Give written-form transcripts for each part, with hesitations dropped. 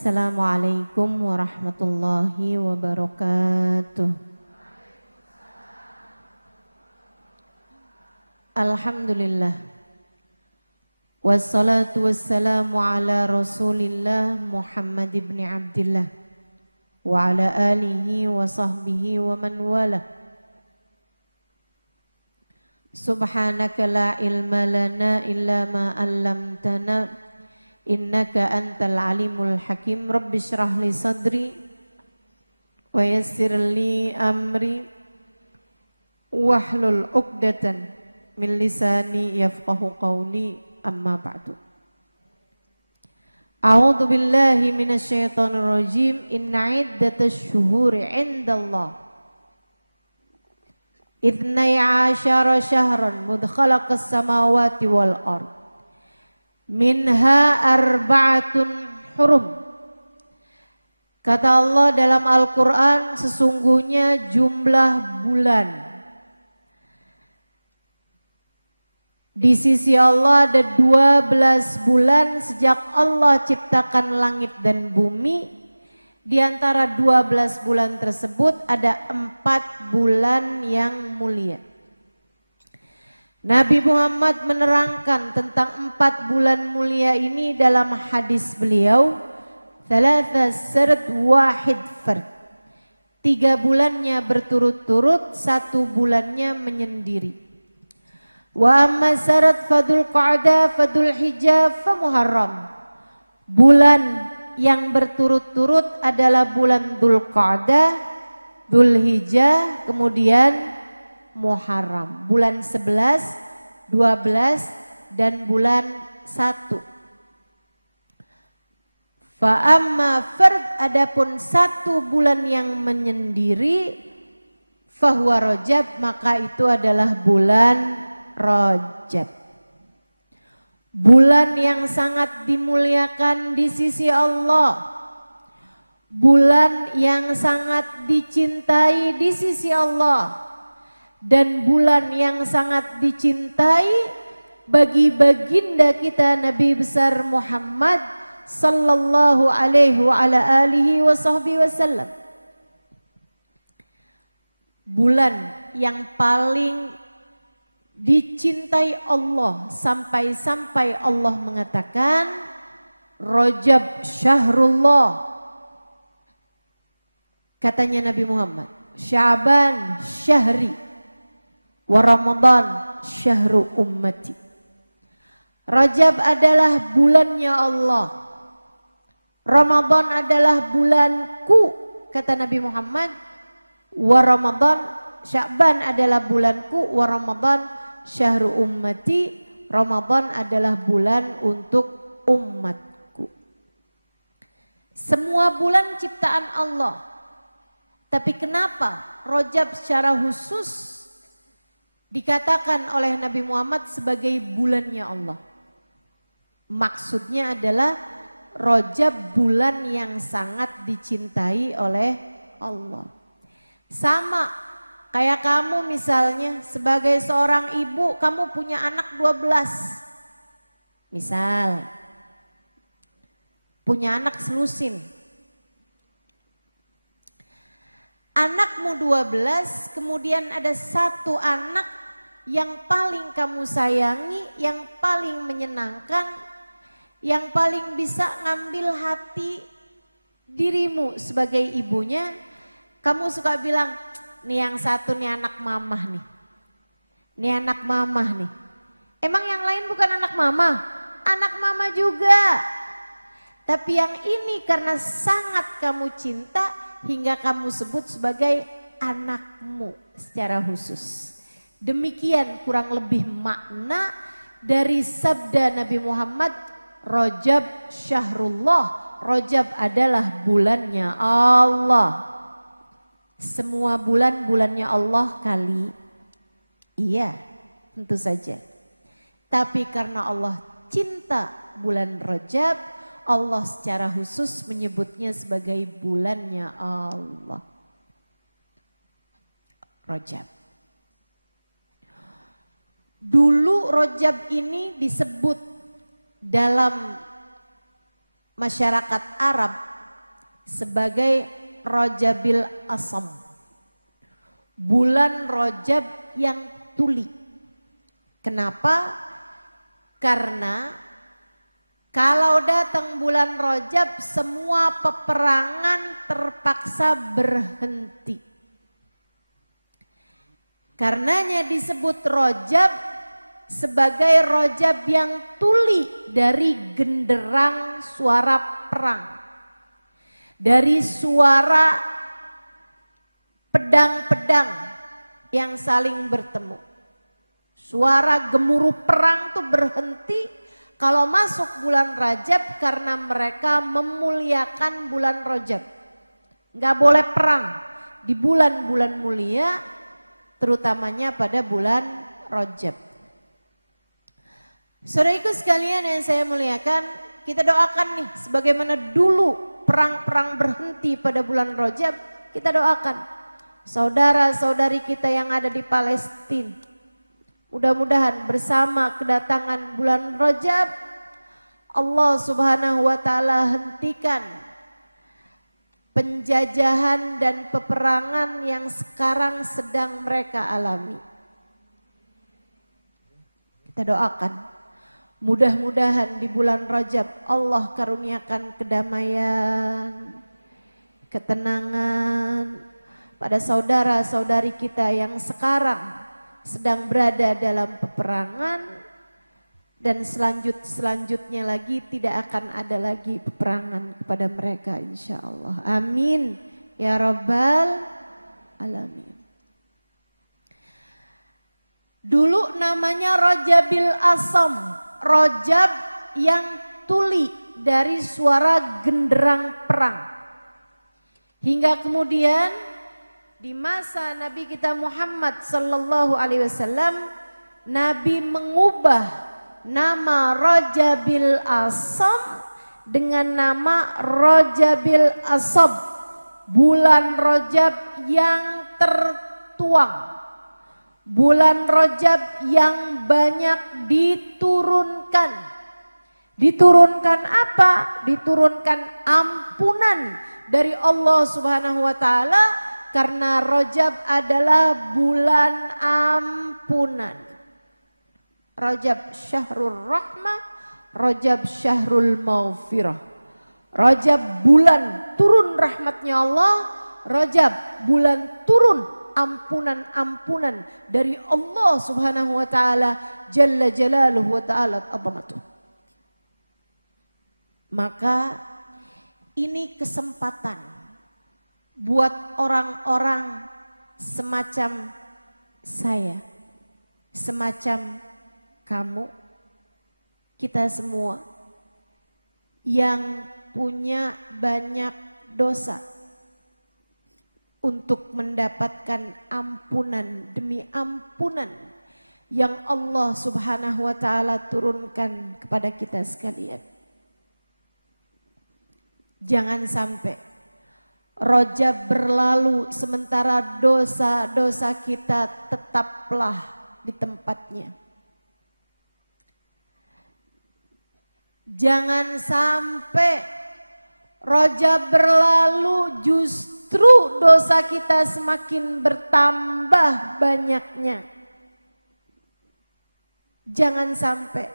Assalamualaikum warahmatullahi wabarakatuh. Alhamdulillah. Wassalatu wassalamu ala Rasulillah Muhammad ibn Abdillah wa ala alihi wa sahbihi wa man wala. Subhanaka la ilma lana illa ma 'allamtana innaka antal alimul hakim. Rabbi shrah li sadri wa yassir li amri wahlul 'uqdatan min lisani yafqahu qawli. Amma ba'du. A'udzu billahi minasyaitonir rajim. Inna 'iddatash syuhuri 'indallah ithnai 'asyara syahran mudkhalaqas samawati wal ardh minha arba'atun hurum. Kata Allah dalam Al-Quran, sesungguhnya jumlah bulan di sisi Allah ada 12 bulan sejak Allah ciptakan langit dan bumi. Di antara 12 bulan tersebut ada 4 bulan yang mulia. Nabi Muhammad menerangkan tentang 4 bulan mulia ini dalam hadis beliau, thalatha sard wahid fard. 3 bulannya berturut-turut, 1 bulannya menyendiri. Wa amma sard fadul qa'dah fadul hijjah fa muharram. Bulan yang berturut-turut adalah bulan Dzulqa'dah, Dzulhijjah, kemudian Muharram, bulan 11, 12 dan bulan 1. Fa amma fard, adapun 1 bulan yang menyendiri, fahuwa Rajab, maka itu adalah bulan Rajab. Bulan yang sangat dimuliakan di sisi Allah. Bulan yang sangat dicintai di sisi Allah. Dan bulan yang sangat dicintai bagi baginda kita Nabi besar Muhammad sallallahu alaihi wa ala alihi wa sahbihi wasallam. Bulan yang paling dicintai Allah sampai-sampai Allah mengatakan Rajab syahrullah. Katanya Nabi Muhammad, Sya'ban syahri wa Ramadan syahru ummati. Rajab adalah bulannya Allah. Ramadan adalah bulanku, kata Nabi Muhammad. Wa Ramadan, Sya'ban adalah bulanku, wa Ramadan syahru ummati. Ramadan adalah bulan untuk umatku. Semua bulan ciptaan Allah. Tapi kenapa Rajab secara khusus dikatakan oleh Nabi Muhammad sebagai bulannya Allah? Maksudnya adalah Rajab bulan yang sangat dicintai oleh Allah. Sama kayak kamu misalnya sebagai seorang ibu, kamu punya anak 12. Misal punya anak selusin. Anakmu 12, kemudian ada 1 anak yang paling kamu sayangi, yang paling menyenangkan, yang paling bisa ngambil hati dirimu sebagai ibunya. Kamu suka bilang, nih yang satu nih anak mamah nih. Nih anak mamah nih. Emang yang lain bukan anak mama? Anak mama juga. Tapi yang ini karena sangat kamu cinta hingga kamu sebut sebagai anakmu secara khusus. Demikian kurang lebih makna dari sabda Nabi Muhammad, Rajab syahrullah. Rajab adalah bulannya Allah. Semua bulan bulannya Allah kali? Iya, tentu saja. Tapi karena Allah cinta bulan Rajab, Allah secara khusus menyebutnya sebagai bulannya Allah. Rajab. Dulu Rajab ini disebut dalam masyarakat Arab sebagai Rajabil Asam, bulan Rajab yang tuli. Kenapa? Karena kalau datang bulan Rajab semua peperangan terpaksa berhenti. Karenanya disebut Rajab sebagai Rajab yang tuli dari genderang suara perang, dari suara pedang-pedang yang saling bertemu. Suara gemuruh perang tuh berhenti kalau masuk bulan Rajab karena mereka memuliakan bulan Rajab. Nggak boleh perang di bulan-bulan mulia, terutamanya pada bulan Rajab. Saudaraku sekalian yang saya muliakan, kita doakan nih sebagaimana dulu perang-perang berhenti pada bulan Rajab, kita doakan saudara-saudari kita yang ada di Palestina. Mudah-mudahan bersama kedatangan bulan Rajab, Allah Subhanahu wa taala hentikan penjajahan dan peperangan yang sekarang sedang mereka alami. Kita doakan, mudah-mudahan di bulan Rajab Allah karuniakan kedamaian, ketenangan pada saudara-saudari kita yang sekarang sedang berada dalam peperangan, dan selanjutnya lagi tidak akan ada lagi peperangan kepada mereka insya Allah. Amin ya Rabbal Alamin. Dulu namanya Rajabil Asam, Rajab yang tuli dari suara genderang perang. Hingga kemudian di masa Nabi kita Muhammad sallallahu alaihi wasallam, Nabi mengubah nama Rajabil Asam dengan nama Rajabil Asab, bulan Rajab yang tertuang, bulan Rajab yang banyak diturunkan. Diturunkan apa? Diturunkan ampunan dari Allah Subhanahu wa taala. Karena Rajab adalah bulan ampunan. Rajab syahrul rahmah, Rajab syahrul maghfirah. Rajab bulan turun rahmatnya Allah, Rajab bulan turun ampunan-ampunan dari Allah Subhanahu wa taala jalla jalaluhu wa ta'ala azamatuh. Maka ini kesempatan buat orang-orang semacam saya, semacam kamu, kita semua yang punya banyak dosa, untuk mendapatkan ampunan demi ampunan yang Allah Subhanahu wa taala turunkan kepada kita sekalian. Jangan sampai Rajab berlalu sementara dosa-dosa kita tetaplah di tempatnya. Jangan sampai Rajab berlalu justru dosa kita semakin bertambah banyaknya. Jangan sampai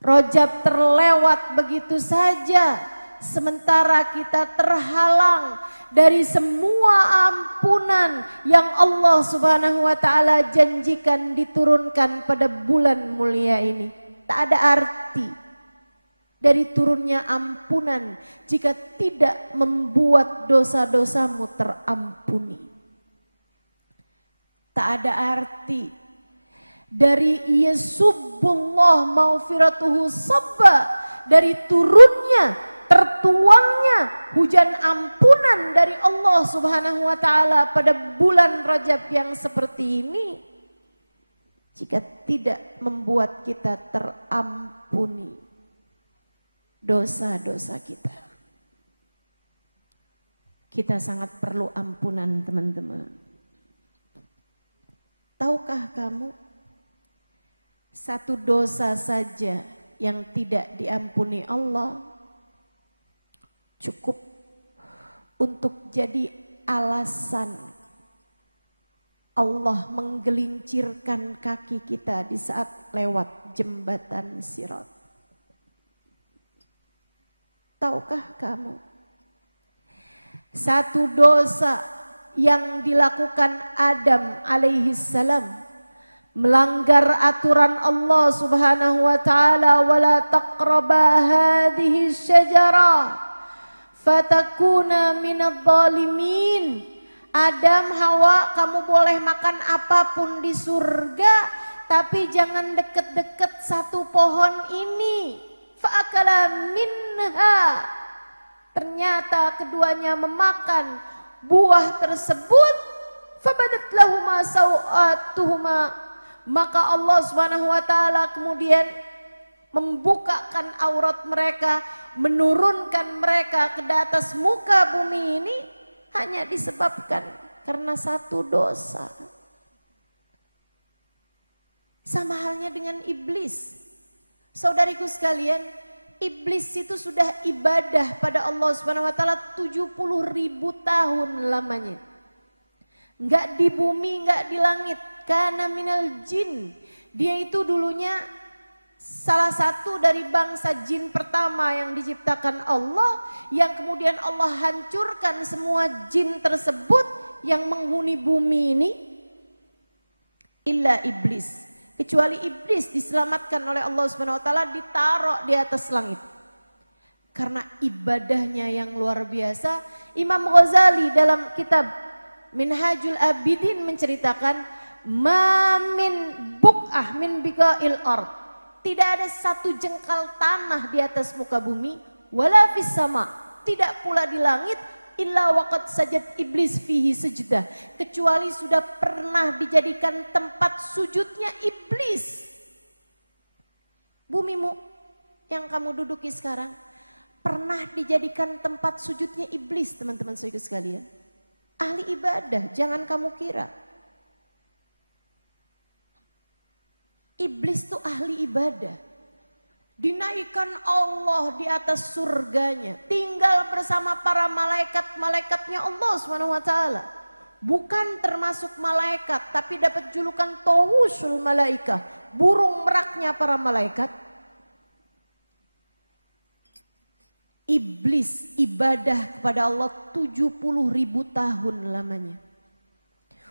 Rajab terlewat begitu saja sementara kita terhalang dari semua ampunan yang Allah Subhanahu wa taala janjikan diturunkan pada bulan mulia ini. Tak ada arti dari turunnya ampunan jika tidak membuat dosa-dosamu terampuni. Tak ada arti dari yasubbullah maghfiratuhu sabba, dari turunnya tertuangnya hujan ampunan dari Allah Subhanahu wa taala pada bulan Rajab yang seperti ini, jika tidak membuat kita terampuni dosa-dosa kita. Kita sangat perlu ampunan, teman-teman. Tahukah kamu, satu dosa saja yang tidak diampuni Allah cukup untuk jadi alasan Allah menggelincirkan kaki kita di saat lewat jembatan Sirat. Tahukah kamu? Satu dosa yang dilakukan Adam alaihissalam, melanggar aturan Allah subhanahu wa ta'ala, wala taqraba hadhihi syajarah fatakuna minadh dhalimin. Adam, Hawa, kamu boleh makan apapun di surga, tapi jangan deket-deket satu pohon ini. Fa'akala minha. Ternyata keduanya memakan buah tersebut. Fabadat lahuma sawatuhuma. Maka Allah Subhanahu wa taala kemudian membukakan aurat mereka, menurunkan mereka ke atas muka bumi ini. Hanya disebabkan karena satu dosa. Sama halnya dengan iblis. Saudariku sekalian, iblis itu sudah ibadah pada Allah Subhanahu wa taala 70.000 tahun lamanya. Enggak di bumi, enggak di langit. Kana minal jin. Dia itu dulunya salah satu dari bangsa jin pertama yang diciptakan Allah, yang kemudian Allah hancurkan semua jin tersebut yang menghuni bumi ini, illa iblis. Kecuali iblis diselamatkan oleh Allah Subhanahu wa taala, ditaruh di atas langit. Karena ibadahnya yang luar biasa. Imam Ghazali dalam kitab Minhajul Abidin menceritakan, ma min buq'ah min biqa'il ard. Tidak ada satu jengkal tanah di atas muka bumi, wala fis sama, tidak pula di langit, illa waqad sajad iblis fihi sajdah, kecuali sudah pernah dijadikan tempat sujudnya iblis. Bumimu yang kamu duduki sekarang pernah dijadikan tempat sujudnya iblis, teman-teman saudara sekalian. Ahli ibadah, jangan kamu kira. Iblis itu ahli ibadah. Dinaikkan Allah di atas surganya. Tinggal bersama para malaikat-malaikatnya Allah SWT. Bukan termasuk malaikat, tapi dapat julukan tawusul malaikah. Burung meraknya para malaikat. Iblis ibadah kepada Allah 70.000 tahun lamanya.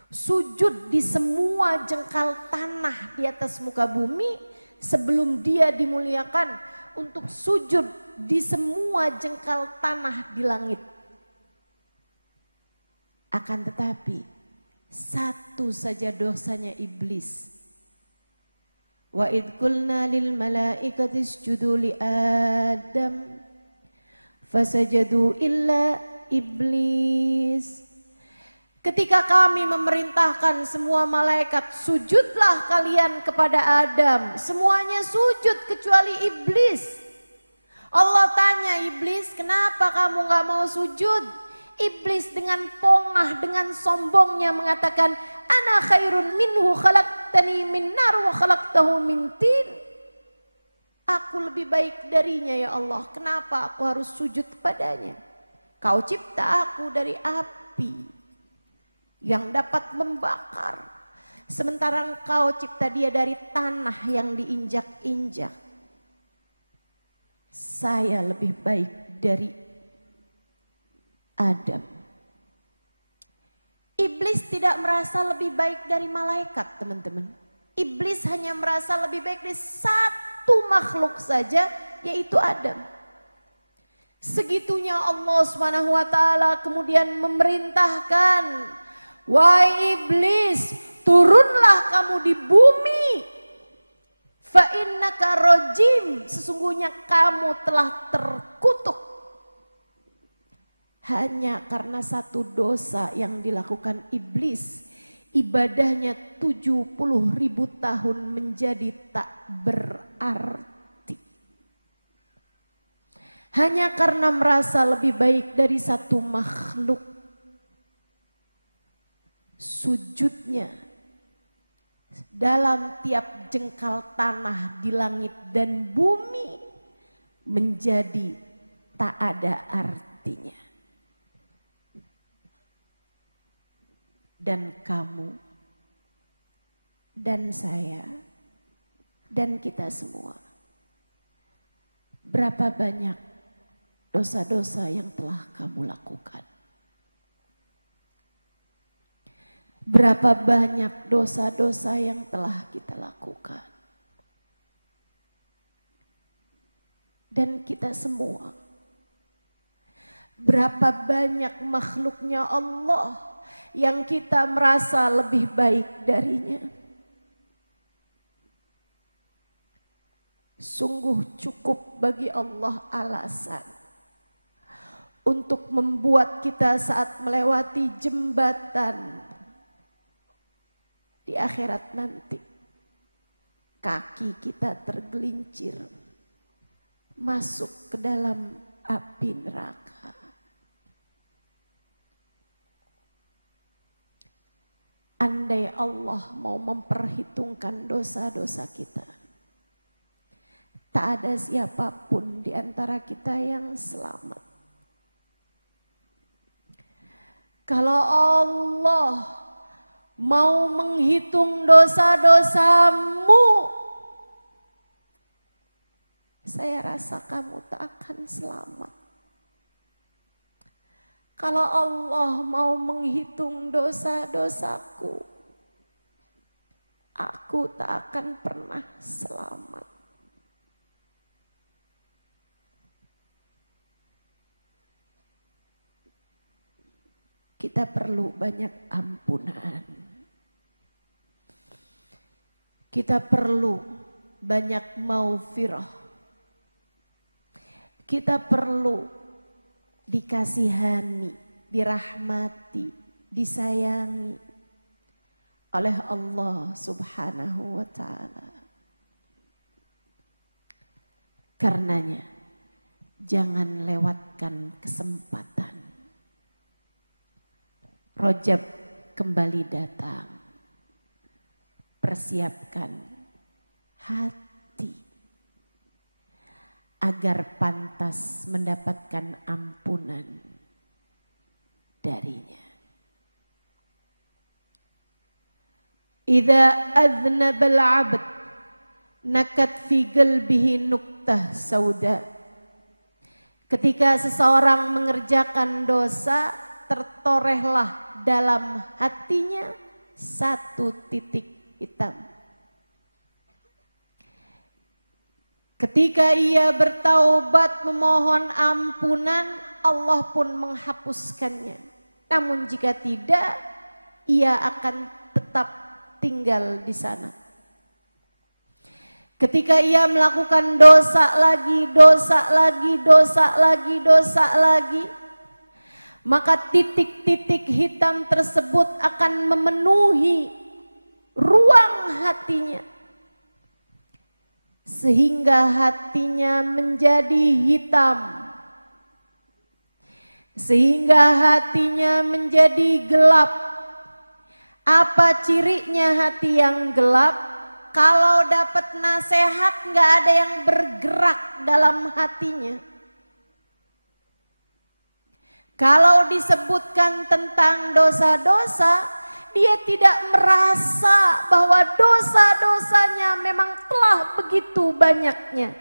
Sujud di semua jengkal tanah di atas muka bumi sebelum dia dimuliakan untuk sujud di semua jengkal tanah di langit. Akan tetapi satu saja dosanya iblis. Wa idh qulna lil malaikati isjudu li Adam fasajadu illa iblis. Ketika kami memerintahkan semua malaikat, sujudlah kalian kepada Adam. Semuanya sujud kecuali iblis. Allah tanya iblis, kenapa kamu gak mau sujud? Iblis dengan pongah, dengan sombongnya mengatakan, ana khairun minhu khalaqtani min nar wa khalaqtahu min tin. Aku lebih baik darinya ya Allah. Kenapa aku harus sujud kepadanya? Kau cipta aku dari api yang dapat membakar. Sementara engkau cipta dia dari tanah yang diinjak-injak. Saya lebih baik dari Adam. Iblis tidak merasa lebih baik dari malaikat, teman-teman. Iblis hanya merasa lebih baik dari satu makhluk saja, yaitu Adam. Segitunya Allah Subhanahu wa taala kemudian memerintahkan, wahai iblis, turunlah kamu di bumi. Fa innaka rajim, sesungguhnya kamu telah terkutuk. Hanya karena satu dosa yang dilakukan iblis, ibadahnya 70.000 tahun menjadi tak berarti. Hanya karena merasa lebih baik dari satu makhluk, sujudnya dalam tiap jengkal tanah di langit dan bumi menjadi tak ada artinya. dan kamu dan saya dan kita semua. Berapa banyak dosa-dosa yang telah kamu lakukan? Berapa banyak dosa-dosa yang telah kita lakukan? Dan kita semua. Berapa banyak makhluknya Allah yang kita merasa lebih baik darinya? Sungguh cukup bagi Allah alasan untuk membuat kita saat melewati jembatan di akhirat nanti, kaki kita tergelincir masuk ke dalam api neraka. Andai Allah mau memperhitungkan dosa-dosa kita, tak ada siapapun di antara kita yang selamat. Kalau Allah mau menghitung dosa-dosamu, saya rasa kamu tak akan selamat. Kalau Allah mau menghitung dosa-dosaku, aku tak akan pernah selamat. Kita perlu banyak ampunan. Kita perlu banyak maufirah. Kita perlu dikasihani, dirahmati, disayangi oleh Allah Subhanahu wa ta'ala. Karenanya jangan lewatkan kesempatan. Rajab kembali datang. Persiapkan hati agar pantas mendapatkan ampunan darinya. Idza aznaba al-'abd nakat fi qalbihi nuktah sauda. Ketika seseorang mengerjakan dosa, tertorehlah dalam hatinya satu titik hitam. Ketika ia bertaubat memohon ampunan, Allah pun menghapuskannya. Namun jika tidak, ia akan tetap tinggal di sana. Ketika ia melakukan dosa lagi, maka titik-titik hitam tersebut akan memenuhi ruang hatinya, sehingga hatinya menjadi hitam, sehingga hatinya menjadi gelap. Apa cirinya hati yang gelap? Kalau dapat nasihat nggak ada yang bergerak dalam hatinya. Kalau disebutkan tentang dosa-dosa, dia tidak merasa bahwa dosa-dosanya memang telah begitu banyaknya.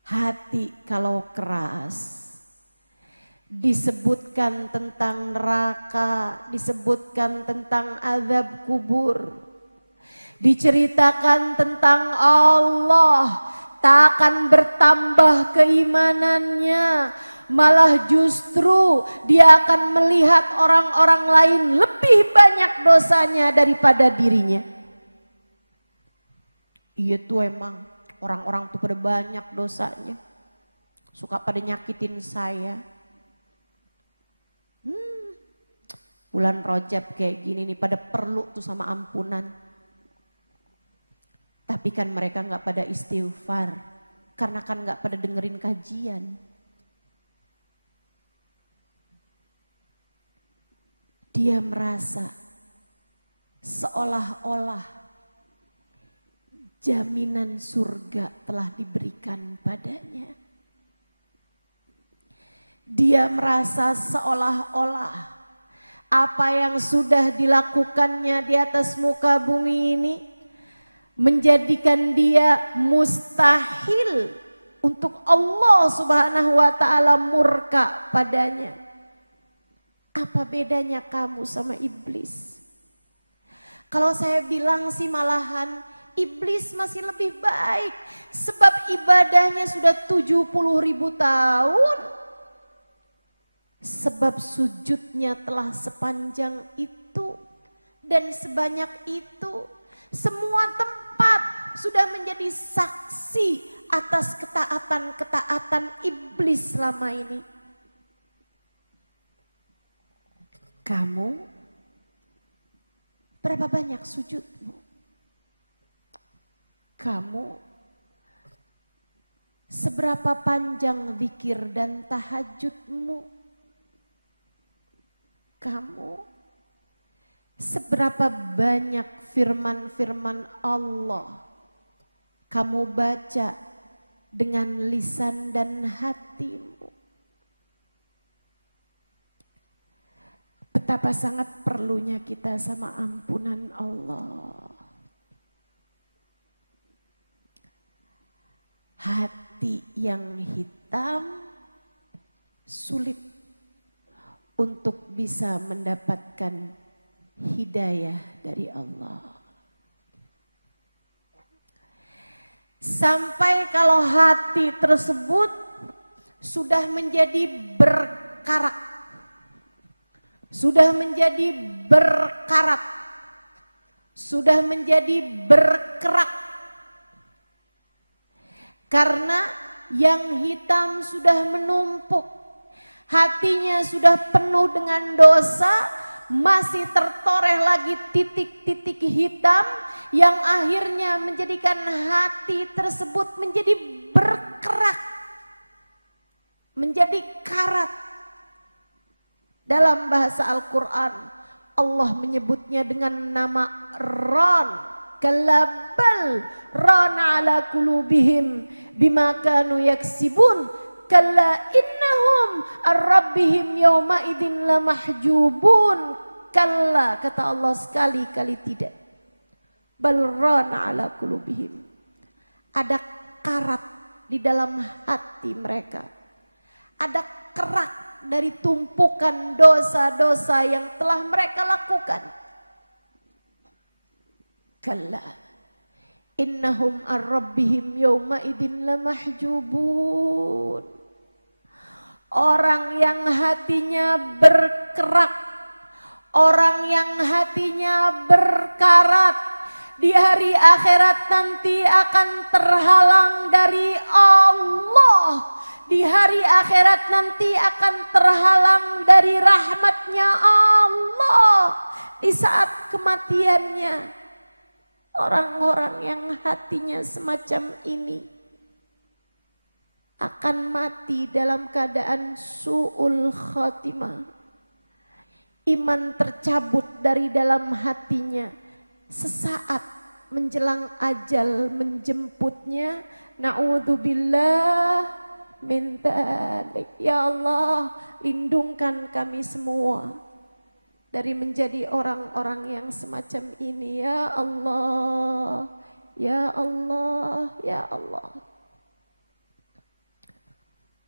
Hati kalau keras, disebutkan tentang neraka, disebutkan tentang azab kubur, diceritakan tentang Allah, tak akan bertambah keimanannya. Malah justru dia akan melihat orang-orang lain lebih banyak dosanya daripada dirinya. Iya tuh emang orang-orang tuh pada banyak dosanya. Suka pada nyakitin saya. Bulan Rajab kayak gini nih pada perlu tuh sama ampunan. Tapi kan mereka gak pada istighfar. Karena kan gak pada dengerin kajian. Dia merasa seolah-olah jaminan surga telah diberikan padanya. Dia merasa seolah-olah Apa yang sudah dilakukannya di atas muka bumi ini menjadikan dia mustahil untuk Allah Subhanahu wa taala murka padanya. Apa bedanya kamu sama iblis? Kalau saya bilang sih malahan iblis masih lebih baik sebab ibadahnya sudah 70.000 tahun. Sebab sujudnya telah sepanjang itu dan sebanyak itu. Semua tempat sudah menjadi saksi atas ketaatan-ketaatan iblis selama ini. Kamu berapa banyak sujudmu? Kamu seberapa panjang zikir dan tahajudmu? Kamu seberapa banyak firman-firman Allah kamu baca dengan lisan dan hatimu? Betapa sangat perlunya kita sama ampunan Allah. Hati yang hitam sulit untuk bisa mendapatkan hidayah dari Allah. Sampai kalau hati tersebut sudah menjadi berkarat, sudah menjadi berkarat, sudah menjadi berkerak. Karena yang hitam sudah menumpuk. Hatinya sudah penuh dengan dosa, masih tertoreh lagi titik-titik hitam yang akhirnya menjadikan hati tersebut menjadi berkerak, menjadi karat. Dalam bahasa Al-Quran Allah menyebutnya dengan nama Ron, kalabal ron ala kulubihim bima kanu yaksibun. Kalla innahum ar-rabbihim yawma idin lamahjubun. Kalla, kata Allah sekali-kali tidak. Balrana ala qulubihim. Ada karat di dalam hati mereka. Ada kerak dari tumpukan dosa-dosa yang telah mereka lakukan. Kalla innahum ar-rabbihim yawma idin lamahjubun. Orang yang hatinya berkerak, orang yang hatinya berkarat, di hari akhirat nanti akan terhalang dari Allah. Di hari akhirat nanti akan terhalang dari rahmatnya Allah. Di saat kematiannya, orang-orang yang hatinya semacam ini akan mati dalam keadaan su'ul khatimah. Iman tercabut dari dalam hatinya sesaat menjelang ajal menjemputnya. Na'udzubillah min dzalik. Ya Allah, lindungkan kami semua dari menjadi orang-orang yang semacam ini. Ya Allah, ya Allah, ya Allah.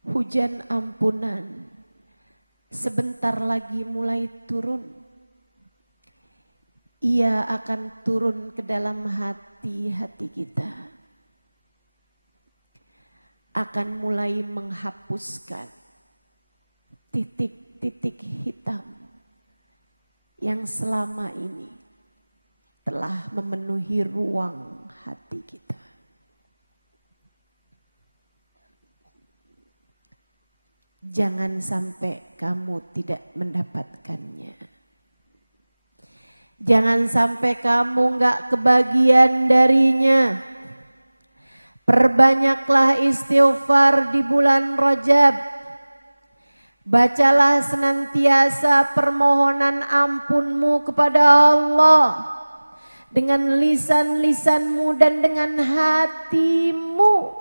Hujan ampunan sebentar lagi mulai turun. Ia akan turun ke dalam hati-hati kita. Akan mulai menghapuskan titik-titik hitam yang selama ini telah memenuhi ruang hati kita. Jangan sampai kamu tidak mendapatkannya. Jangan sampai kamu gak kebagian darinya. Perbanyaklah istighfar di bulan Rajab. Bacalah senantiasa permohonan ampunmu kepada Allah. Dengan lisan-lisanmu dan dengan hatimu.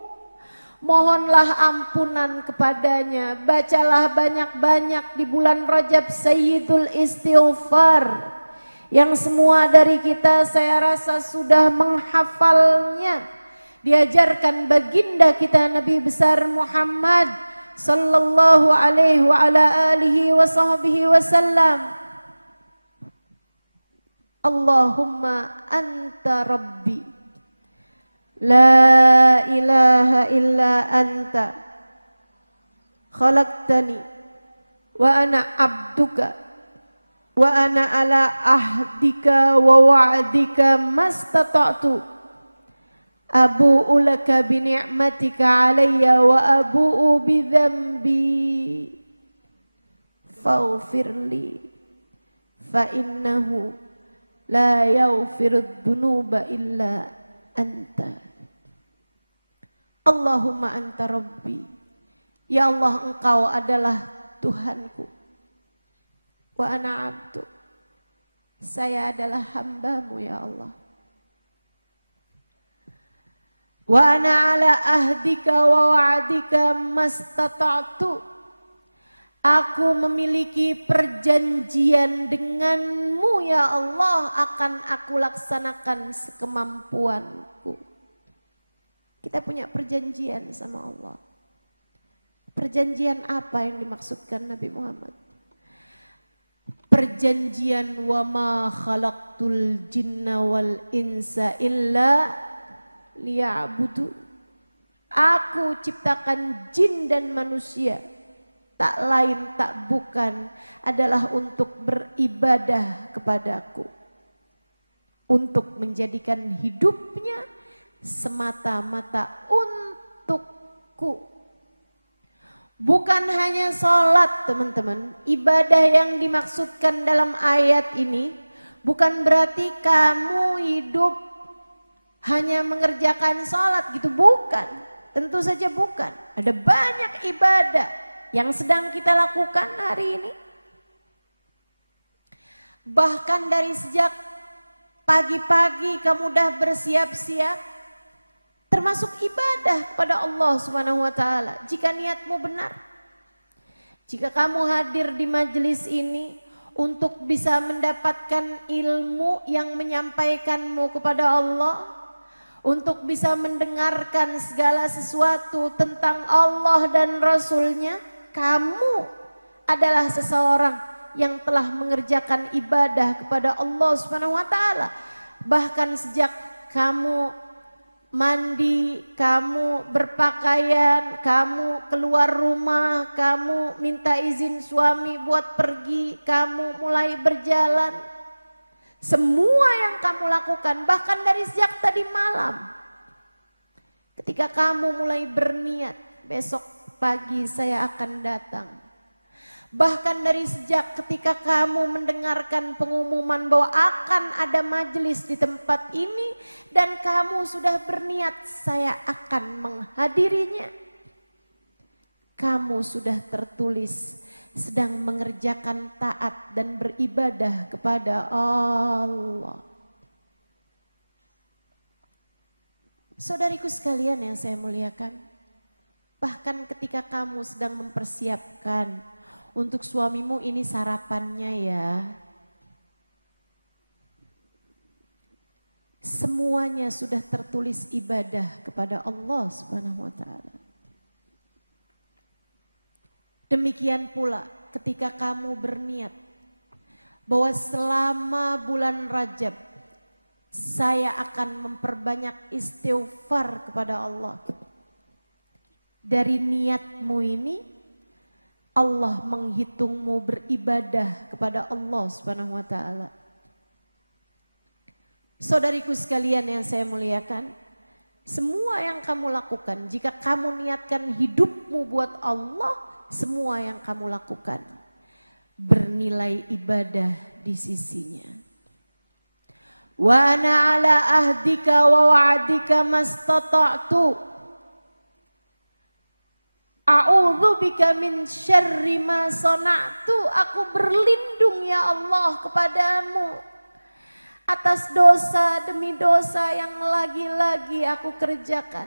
Mohonlah ampunan kepadanya. Bacalah banyak-banyak di bulan Rajab Sayyidul Istighfar. Yang semua dari kita saya rasa sudah menghafalnya. Diajarkan baginda kita Nabi besar Muhammad sallallahu alaihi wa ala alihi wa sahbihi wasallam. Allahumma anta rabbi la ilaha illa anta khalaqtani wa ana abduka wa ana ala ahdika wa wa'dika mastata'tu abu'u laka bi ni'matika alayya wa abu'u bi dhanbi faghfirli fa innahu la yaghfirud dunuba illa anta. Allahumma anta rabbi. Ya Allah, engkau adalah Tuhanku. Wa ana abdu. Saya adalah hambamu ya Allah. Wa ana ala ahdika wa wa'dika mastata'tu. Aku memiliki perjanjian denganmu ya Allah, akan aku laksanakan sekemampuanku. Kita punya perjanjian sama Allah. Perjanjian apa yang dimaksudkan Nabi Muhammad? Perjanjian wa ma khalaqtul jinna wal insa illa liya'budu. Aku ciptakan jin dan manusia, tak lain tak bukan adalah untuk beribadah kepadaku, untuk menjadikan hidupnya semata-mata untukku. Bukan hanya sholat teman-teman. Ibadah yang dimaksudkan dalam ayat ini bukan berarti kamu hidup hanya mengerjakan sholat gitu, bukan. Tentu saja bukan. Ada banyak ibadah yang sedang kita lakukan hari ini. Bahkan dari sejak pagi-pagi kamu udah bersiap-siap, termasuk ibadah kepada Allah Subhanahu wa taala. Jika niatmu benar. Jika kamu hadir di majelis ini untuk bisa mendapatkan ilmu yang menyampaikanmu kepada Allah, untuk bisa mendengarkan segala sesuatu tentang Allah dan Rasul-Nya, kamu adalah seseorang yang telah mengerjakan ibadah kepada Allah Subhanahu wa taala. Bahkan sejak kamu mandi, kamu berpakaian, kamu keluar rumah, kamu minta izin suami buat pergi, kamu mulai berjalan. Semua yang kamu lakukan, bahkan dari sejak tadi malam. Ketika kamu mulai berniat, besok pagi saya akan datang. Bahkan dari sejak ketika kamu mendengarkan pengumuman bahwa akan ada majelis di tempat ini dan kamu sudah berniat saya akan menghadirinya. Kamu sudah tertulis sedang mengerjakan taat dan beribadah kepada Allah. Saudariku sekalian yang saya muliakan, bahkan ketika kamu sedang mempersiapkan untuk suamimu ini sarapannya ya, semuanya sudah tertulis ibadah kepada Allah Subhanahu wa taala. Demikian pula ketika kamu berniat bahwa selama bulan Rajab saya akan memperbanyak istighfar kepada Allah. Dari niatmu ini Allah menghitungmu beribadah kepada Allah Subhanahu wa taala. Saudariku sekalian yang saya muliakan, semua yang kamu lakukan, jika kamu niatkan hidupmu buat Allah, semua yang kamu lakukan bernilai ibadah di sisinya. Wa ana ala ahdika wa wa'dika mastata'tu. A'udzubika min syarri ma sana'tu. Aku berlindung ya Allah kepadamu atas dosa demi dosa yang lagi-lagi aku kerjakan.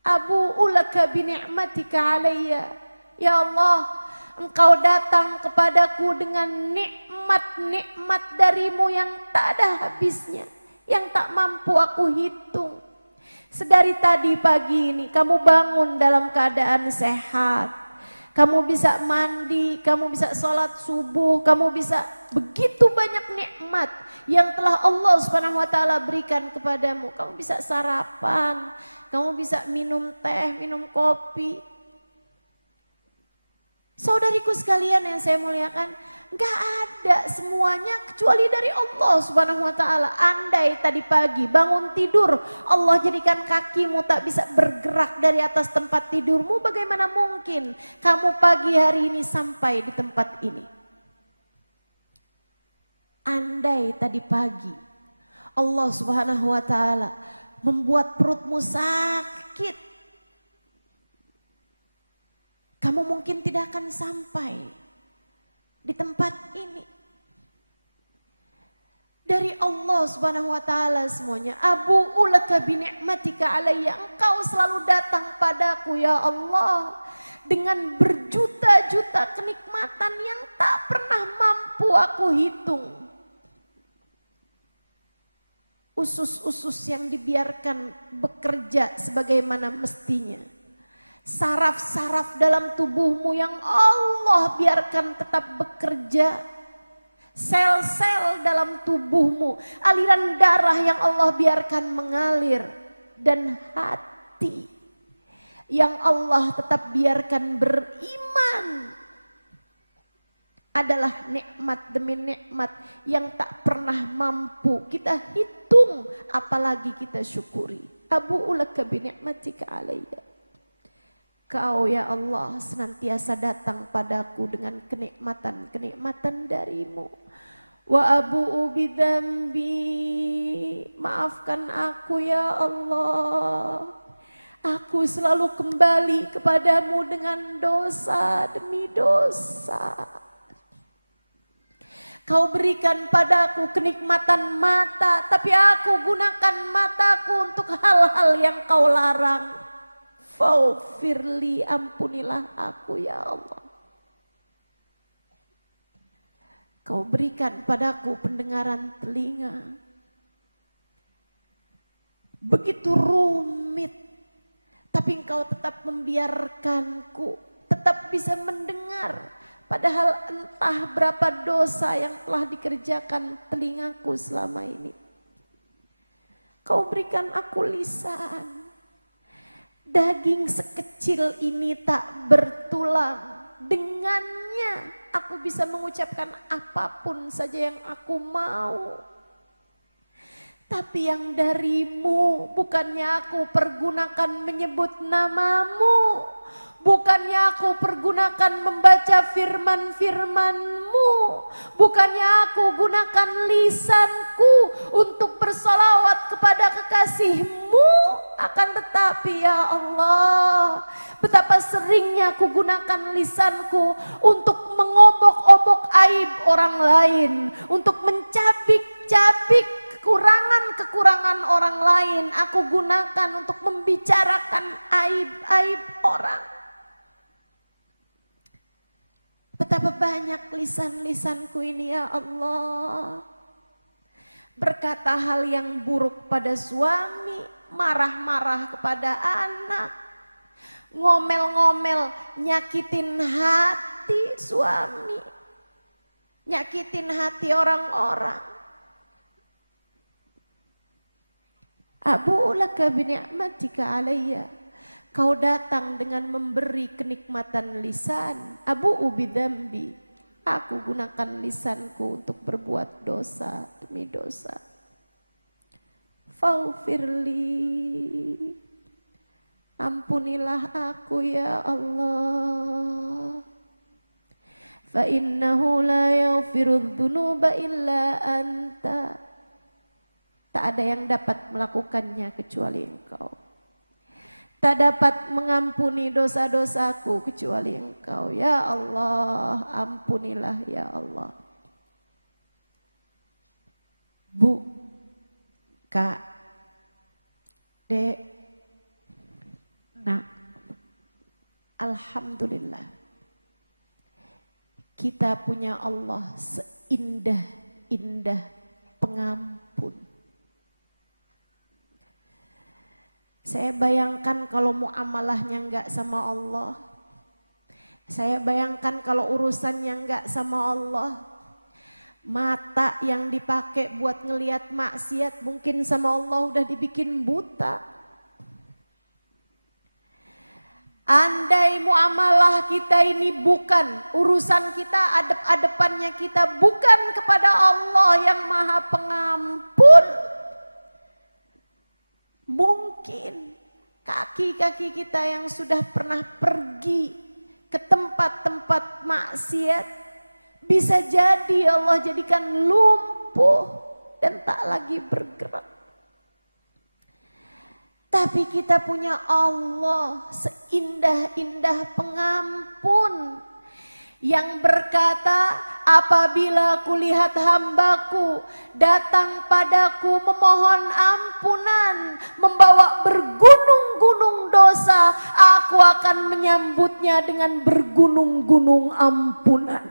Abu'u laka bi ni'matika alayya. Ya Allah, Engkau datang kepadaku dengan nikmat-nikmat darimu yang tak ada habisnya, yang tak mampu aku hitung. Sedari tadi pagi ini kamu bangun dalam keadaan sehat. Kamu bisa mandi, kamu bisa sholat subuh, kamu bisa begitu banyak nikmat yang telah Allah Subhanahu wa taala berikan kepadamu. Kamu bisa sarapan, kamu bisa minum teh, minum kopi. Saudariku sekalian yang saya muliakan, gak ada semuanya kecuali dari Allah Subhanahu wa taala. Andai tadi pagi bangun tidur, Allah jadikan kakimu tak bisa bergerak dari atas tempat tidurmu, bagaimana mungkin kamu pagi hari ini sampai di tempat ini? Andai tadi pagi Allah Subhanahu wa taala membuat perutmu sakit, kamu mungkin tidak akan sampai di tempat ini. Dari Allah Subhanahu wa taala semuanya. Abu'u laka bi ni'matika alayya. Engkau selalu datang padaku ya Allah dengan berjuta-juta kenikmatan yang tak pernah mampu aku hitung. Usus-usus yang dibiarkan bekerja sebagaimana mestinya. Saraf-saraf dalam tubuhmu yang Allah biarkan tetap bekerja. Sel-sel dalam tubuhmu, aliran darah yang Allah biarkan mengalir. Dan hati yang Allah tetap biarkan beriman adalah nikmat demi nikmat yang tak pernah mampu kita hitung, apalagi kita syukuri. Abu'u laka bi ni'matika alayya. Kau ya Allah senantiasa datang padaku dengan kenikmatan-kenikmatan darimu. Wa abu'u bidzambi. Maafkan aku ya Allah. Aku selalu kembali kepadamu dengan dosa demi dosa. Kau berikan padaku kenikmatan mata, tapi aku gunakan mataku untuk hal-hal yang kau larang. Faghfirli, ampunilah aku ya Allah. Kau berikan padaku pendengaran telinga. Begitu rumit, tapi engkau tetap membiarkanku tetap bisa mendengar. Padahal entah berapa dosa yang telah dikerjakan telingaku selama ini. Kau berikan aku lisan. Daging sekecil ini tak bertulang. Dengannya aku bisa mengucapkan apapun saja yang aku mau. Tapi yang darimu bukannya aku pergunakan menyebut namamu. Bukannya aku pergunakan membaca firman-firman-Mu. Bukannya aku gunakan lisanku untuk bersolawat kepada kekasih-Mu. Akan tetapi ya Allah, betapa seringnya aku gunakan lisanku untuk mengobok-obok aib orang lain. Untuk mencabik-cabik kekurangan-kekurangan orang lain. Aku gunakan untuk membicarakan aib-aib orang. Betapa banyak lisan-lisanku ini ya Allah. Berkata hal yang buruk pada suami, marah-marah kepada anak, ngomel-ngomel, nyakitin hati suami, nyakitin hati orang-orang. Abu'u laka bi ni'matika alayya. Kau datang dengan memberi kenikmatan lisan. Abu'u bidzambi. Aku gunakan lisanku untuk berbuat dosa demi dosa. Faghfirli. Ampunilah aku ya Allah. Fa innahu la yaghfirudz dzunuba illa anta. Tak ada yang dapat melakukannya kecuali Engkau. Tak dapat mengampuni dosa-dosaku kecuali Engkau. Ya Allah, ampunilah ya Allah. Bu, Kak, Dek, Alhamdulillah. Kita punya Allah seindah-indah pengampun. Saya bayangkan kalau muamalahnya enggak sama Allah. Saya bayangkan kalau urusannya enggak sama Allah. Mata yang dipakai buat ngelihat maksiat mungkin sama Allah udah dibikin buta. Andai muamalah kita ini bukan urusan kita, adep-adepannya kita bukan kepada Allah yang Maha Pengampun, mungkin kaki-kaki kita yang sudah pernah pergi ke tempat-tempat maksiat bisa jadi Allah jadikan lumpuh dan tak lagi bergerak. Tapi kita punya Allah seindah-indah pengampun yang berkata, apabila kulihat hambaku datang padaku memohon ampunan, membawa bergunung-gunung dosa, aku akan menyambutnya dengan bergunung-gunung ampunan.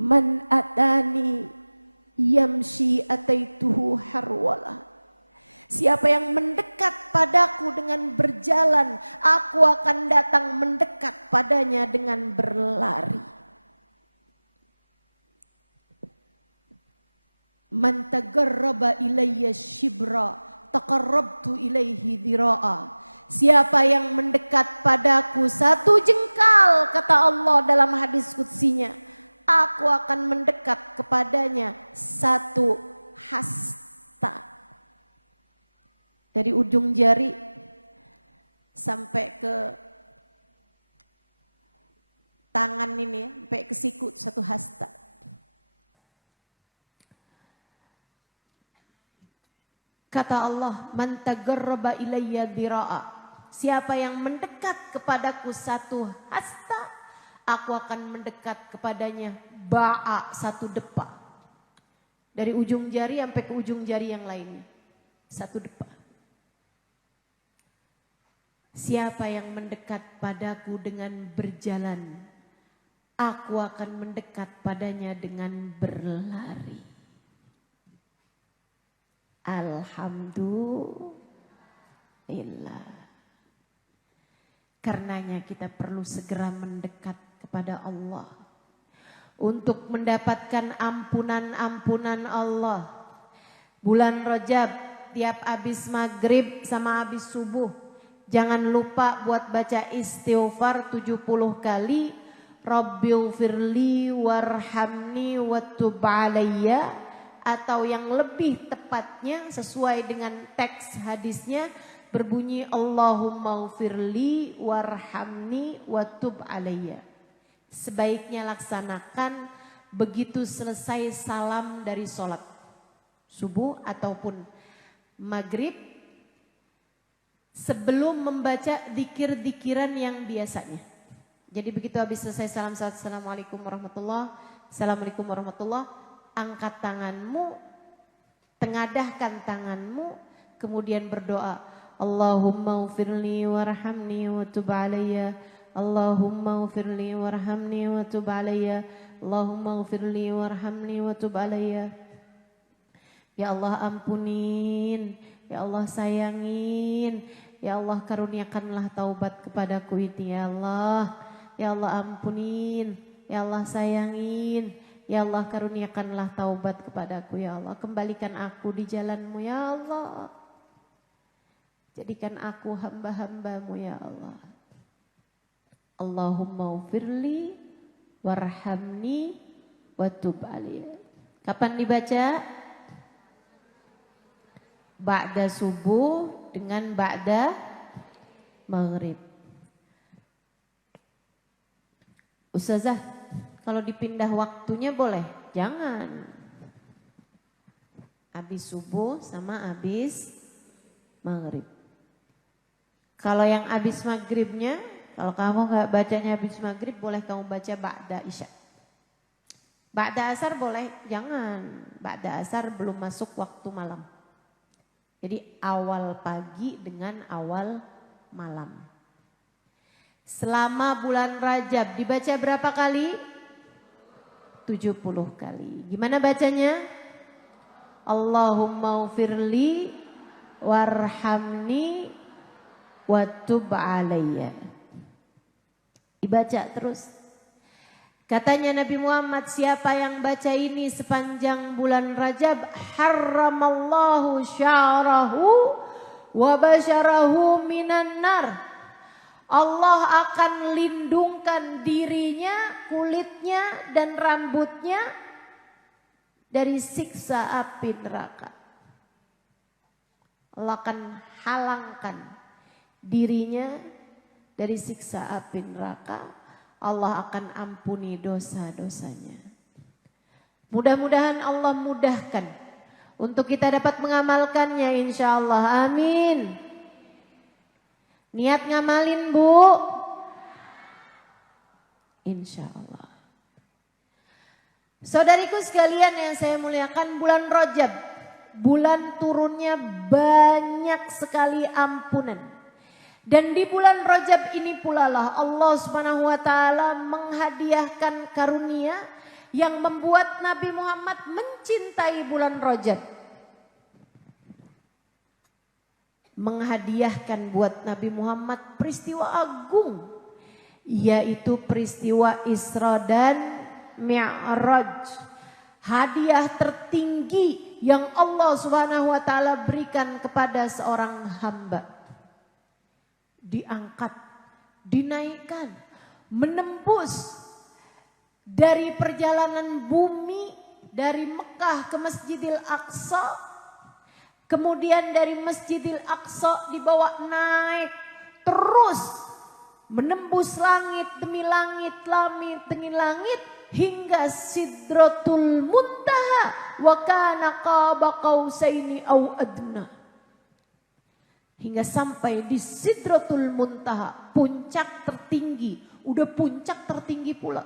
Man atani yamshi ataituhu harwala. Siapa yang mendekat padaku dengan berjalan, aku akan datang mendekat padanya dengan berlari. Man tagarraba ilayya shibra taqarrabtu ilaihi dhira'a. Siapa yang mendekat padaku satu jengkal, kata Allah dalam hadis qudsinya, aku akan mendekat kepadanya satu hasta. Dari ujung jari sampai ke tangan ini, sampai ke siku satu hasta. Kata Allah, man tagarraba ilayya dhira'a. Siapa yang mendekat kepadaku satu hasta, aku akan mendekat kepadanya ba'a, satu depa. Dari ujung jari sampai ke ujung jari yang lainnya. Satu depa. Siapa yang mendekat padaku dengan berjalan, aku akan mendekat padanya dengan berlari. Alhamdulillah. Karenanya kita perlu segera mendekat kepada Allah untuk mendapatkan ampunan-ampunan Allah. Bulan Rajab tiap habis maghrib sama habis subuh jangan lupa buat baca istighfar 70 kali. Rabbighfirli warhamni watub alayya, atau yang lebih tepatnya sesuai dengan teks hadisnya berbunyi Allahumma ghfirli warhamni watub alayya. Sebaiknya laksanakan begitu selesai salam dari sholat subuh ataupun maghrib, sebelum membaca dzikir-dzikiran yang biasanya. Jadi begitu habis selesai salam, assalamualaikum warahmatullah, assalamualaikum warahmatullah, angkat tanganmu, tengadahkan tanganmu, kemudian berdoa, Allahumma ghfirli warhamni watub alayya, Allahumma ghfirli warhamni watub alayya, Allahumma ghfirli warhamni watub alayya. Ya Allah ampunin, ya Allah sayangin, ya Allah karuniakanlah taubat kepadaku ini ya Allah. Ya Allah ampunin, ya Allah sayangin, ya Allah karuniakanlah taubat kepadaku ya Allah. Kembalikan aku di jalanmu ya Allah. Jadikan aku hamba-hambamu ya Allah. Allahumma ufirli warhamni watub alayya. Kapan dibaca? Ba'da subuh dengan ba'da maghrib. Ustazah, kalau dipindah waktunya boleh? Jangan. Habis subuh sama habis maghrib. Kalau yang habis maghribnya, kalau kamu nggak bacanya habis maghrib, boleh kamu baca ba'da isya. Ba'da asar boleh? Jangan. Ba'da asar belum masuk waktu malam. Jadi awal pagi dengan awal malam. Selama bulan Rajab dibaca berapa kali? 70 kali. Gimana bacanya? Allahumma ufirli warhamni watub alayya. Dibaca terus. Katanya Nabi Muhammad, siapa yang baca ini sepanjang bulan Rajab, harramallahu sya'rahu wa basyarahu minan nar. Allah akan lindungkan dirinya, kulitnya dan rambutnya dari siksa api neraka. Allah akan halangkan dirinya dari siksa api neraka. Allah akan ampuni dosa-dosanya. Mudah-mudahan Allah mudahkan untuk kita dapat mengamalkannya, insya Allah. Amin. Niat ngamalin, Bu? Insya Allah. Saudariku sekalian yang saya muliakan, bulan Rajab, bulan turunnya banyak sekali ampunan. Dan di bulan Rajab ini pula lah Allah Subhanahu wa taala menghadiahkan karunia yang membuat Nabi Muhammad mencintai bulan Rajab. Menghadiahkan buat Nabi Muhammad peristiwa agung, yaitu peristiwa Isra dan Mi'raj. Hadiah tertinggi yang Allah Subhanahu wa taala berikan kepada seorang hamba. Diangkat, dinaikkan, menembus dari perjalanan bumi dari Mekah ke Masjidil Aqsa. Kemudian dari Masjidil Aqsa dibawa naik terus menembus langit demi langit, langit demi langit hingga Sidratul Muntaha wa kana qaba qausaini au adna. Hingga sampai di Sidratul Muntaha, puncak tertinggi, udah puncak tertinggi pula.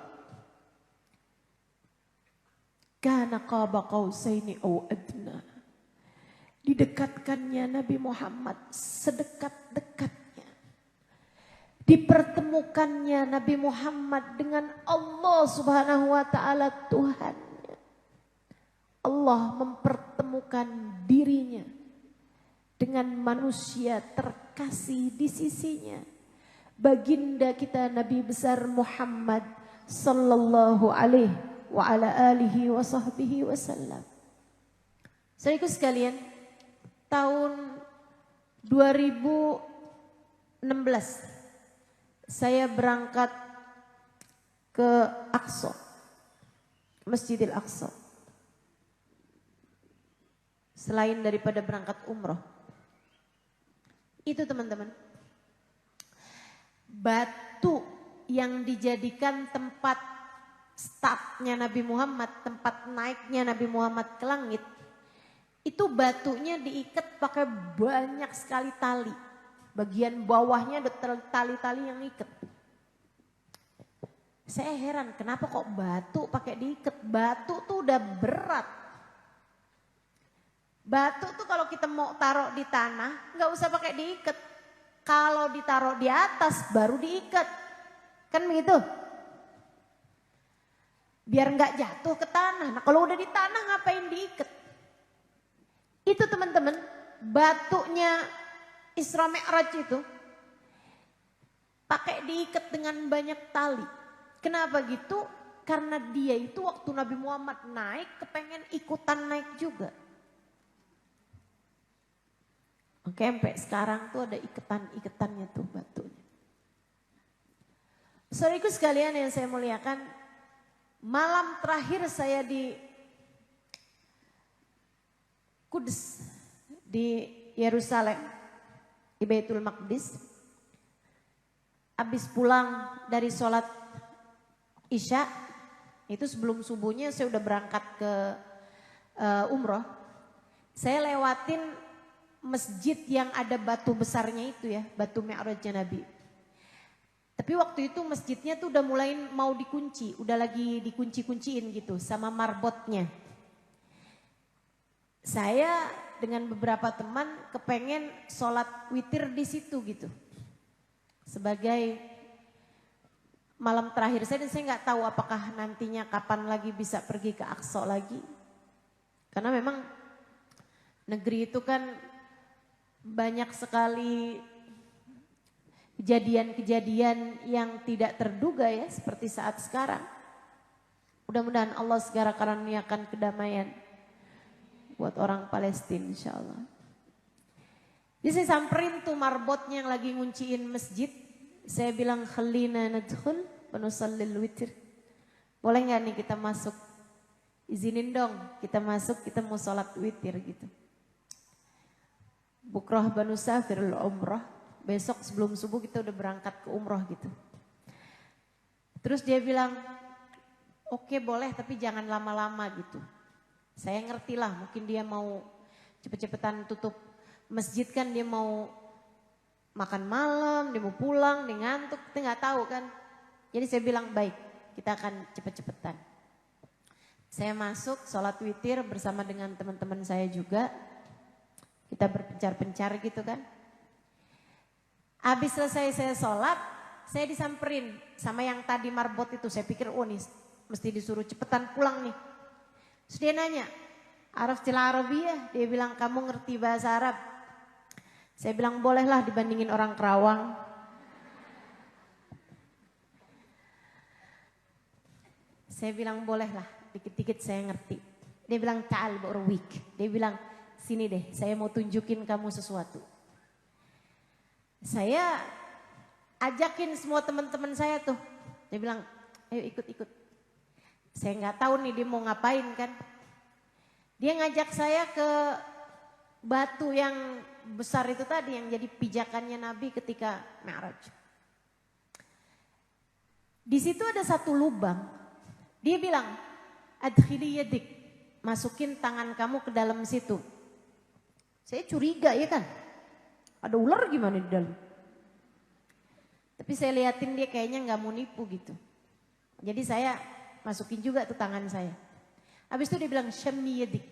Kana qaba qausaini au adna. Didekatkannya Nabi Muhammad sedekat-dekatnya. Dipertemukannya Nabi Muhammad dengan Allah Subhanahu wa taala Tuhannya. Allah mempertemukan dirinya dengan manusia terkasih di sisinya. Baginda kita Nabi besar Muhammad sallallahu alaihi wa ala alihi wa sahbihi wasallam. Saudaraku sekalian, tahun 2016 saya berangkat ke Aqsa, Masjidil Aqsa. Selain daripada berangkat umroh, itu teman-teman, batu yang dijadikan tempat startnya Nabi Muhammad, tempat naiknya Nabi Muhammad ke langit, itu batunya diikat pakai banyak sekali tali. Bagian bawahnya ada tali-tali yang ikat. Saya heran kenapa kok batu pakai diikat. Batu tuh udah berat. Batu tuh kalau kita mau taruh di tanah nggak usah pakai diikat. Kalau ditaruh di atas baru diikat. Kan begitu? Biar nggak jatuh ke tanah. Nah kalau udah di tanah ngapain diikat? Itu teman-teman, batunya Isra Mi'raj itu pakai diikat dengan banyak tali. Kenapa gitu? Karena dia itu waktu Nabi Muhammad naik kepengen ikutan naik juga. Oke, sampai sekarang tuh ada iketan-iketannya tuh batunya. Saudaraku sekalian yang saya muliakan, malam terakhir saya di Kudus, di Yerusalem, di Baitul Maqdis. Habis pulang dari sholat Isya, itu sebelum subuhnya saya udah berangkat ke umroh. Saya lewatin masjid yang ada batu besarnya itu ya, batu Mi'rajnya Nabi. Tapi waktu itu masjidnya tuh udah mulai mau dikunci, udah lagi dikunci-kunciin gitu sama marbotnya. Saya dengan beberapa teman kepengen sholat witir di situ gitu. Sebagai malam terakhir saya, dan saya nggak tahu apakah nantinya kapan lagi bisa pergi ke Aqsa lagi. Karena memang negeri itu kan banyak sekali kejadian-kejadian yang tidak terduga ya, seperti saat sekarang. Mudah-mudahan Allah segera karuniakan kedamaian buat orang Palestina insyaallah. Jadi saya samperin tuh marbotnya yang lagi ngunciin masjid. Saya bilang khalina nadkhul wa nusallil witr. Boleh nggak nih kita masuk? Izinin dong kita masuk, kita mau sholat witir gitu. Bukrah banu safirul umrah. Besok sebelum subuh kita udah berangkat ke umroh gitu. Terus dia bilang, oke boleh tapi jangan lama-lama gitu. Saya ngerti lah mungkin dia mau cepet-cepetan tutup masjid kan, dia mau makan malam, dia mau pulang, dia ngantuk, kita nggak tahu kan. Jadi saya bilang baik, kita akan cepet-cepetan. Saya masuk sholat witir bersama dengan teman-teman saya juga. Kita berpencar-pencar gitu kan. Habis selesai saya sholat, saya disamperin sama yang tadi marbot itu. Saya pikir oh nih mesti disuruh cepetan pulang nih. Terus dia nanya, Araftil Arabiyah? Dia bilang kamu ngerti bahasa Arab? Saya bilang bolehlah dibandingin orang Kerawang. Saya bilang bolehlah, dikit-dikit saya ngerti. Dia bilang ta'al bu'urwik. Dia bilang sini deh saya mau tunjukin kamu sesuatu. Saya ajakin semua teman-teman saya tuh. Dia bilang, ayo ikut-ikut. Saya nggak tahu nih dia mau ngapain kan. Dia ngajak saya ke batu yang besar itu tadi yang jadi pijakannya Nabi ketika Mi'raj. Di situ ada satu lubang. Dia bilang, adkhili yadik, masukin tangan kamu ke dalam situ. Saya curiga ya kan. Ada ular gimana di dalam? Tapi saya liatin dia kayaknya nggak mau nipu gitu. Jadi saya masukin juga tuh tangan saya. Habis itu dia bilang syammi yadik.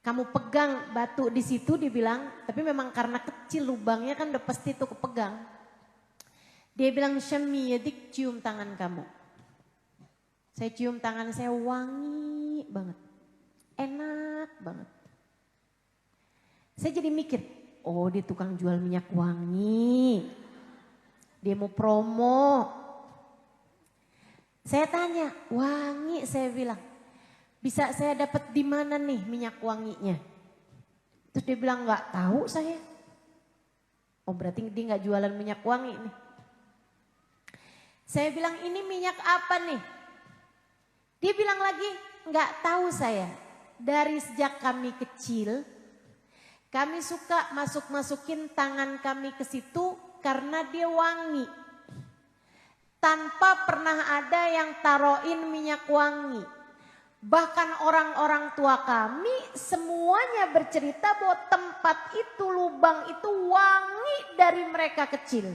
Kamu pegang batu di situ dia bilang, tapi memang karena kecil lubangnya kan udah pasti tuh kepegang. Dia bilang syammi yadik, cium tangan kamu. Saya cium tangan saya wangi banget. Enak banget. Saya jadi mikir, oh dia tukang jual minyak wangi. Dia mau promo. Saya tanya, wangi saya bilang. Bisa saya dapat di mana nih minyak wanginya? Terus dia bilang nggak tahu saya. Oh berarti dia nggak jualan minyak wangi nih. Saya bilang ini minyak apa nih? Dia bilang lagi nggak tahu saya. Dari sejak kami kecil. Kami suka masuk-masukin tangan kami ke situ karena dia wangi. Tanpa pernah ada yang taruhin minyak wangi. Bahkan orang-orang tua kami semuanya bercerita bahwa tempat itu, lubang itu wangi dari mereka kecil.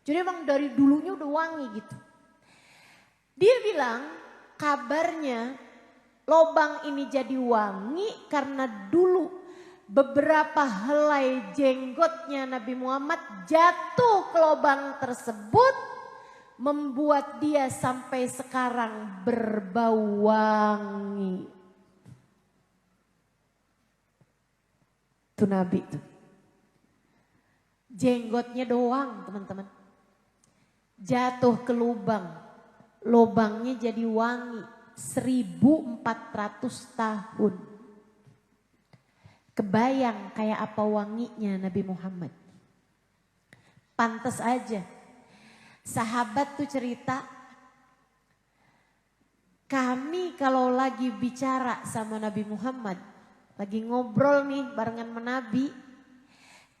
Jadi emang dari dulunya udah wangi gitu. Dia bilang kabarnya lubang ini jadi wangi karena dulu beberapa helai jenggotnya Nabi Muhammad jatuh ke lubang tersebut, membuat dia sampai sekarang berbau wangi. Itu Nabi itu. Jenggotnya doang teman-teman. Jatuh ke lubang. Lubangnya jadi wangi. 1400 tahun. Kebayang kayak apa wanginya Nabi Muhammad. Pantas aja. Sahabat tuh cerita. Kami kalau lagi bicara sama Nabi Muhammad. Lagi ngobrol nih barengan sama Nabi.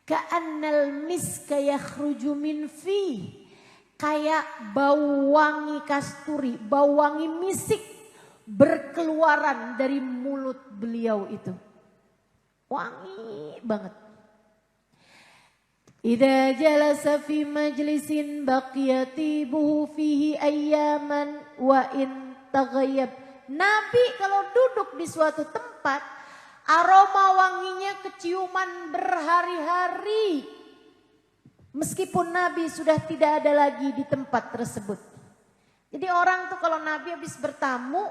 Ka'annal miska yakhruju min fi. Kayak bau wangi kasturi, bau wangi misik. Berkeluaran dari mulut beliau itu. Wangi banget. Idza jalasa fi majlisin baqiyatibuhu fihi ayyaman wa in taghayyab. Nabi kalau duduk di suatu tempat Aroma wanginya keciuman berhari-hari. Meskipun Nabi sudah tidak ada lagi di tempat tersebut. Jadi orang tuh kalau Nabi habis bertamu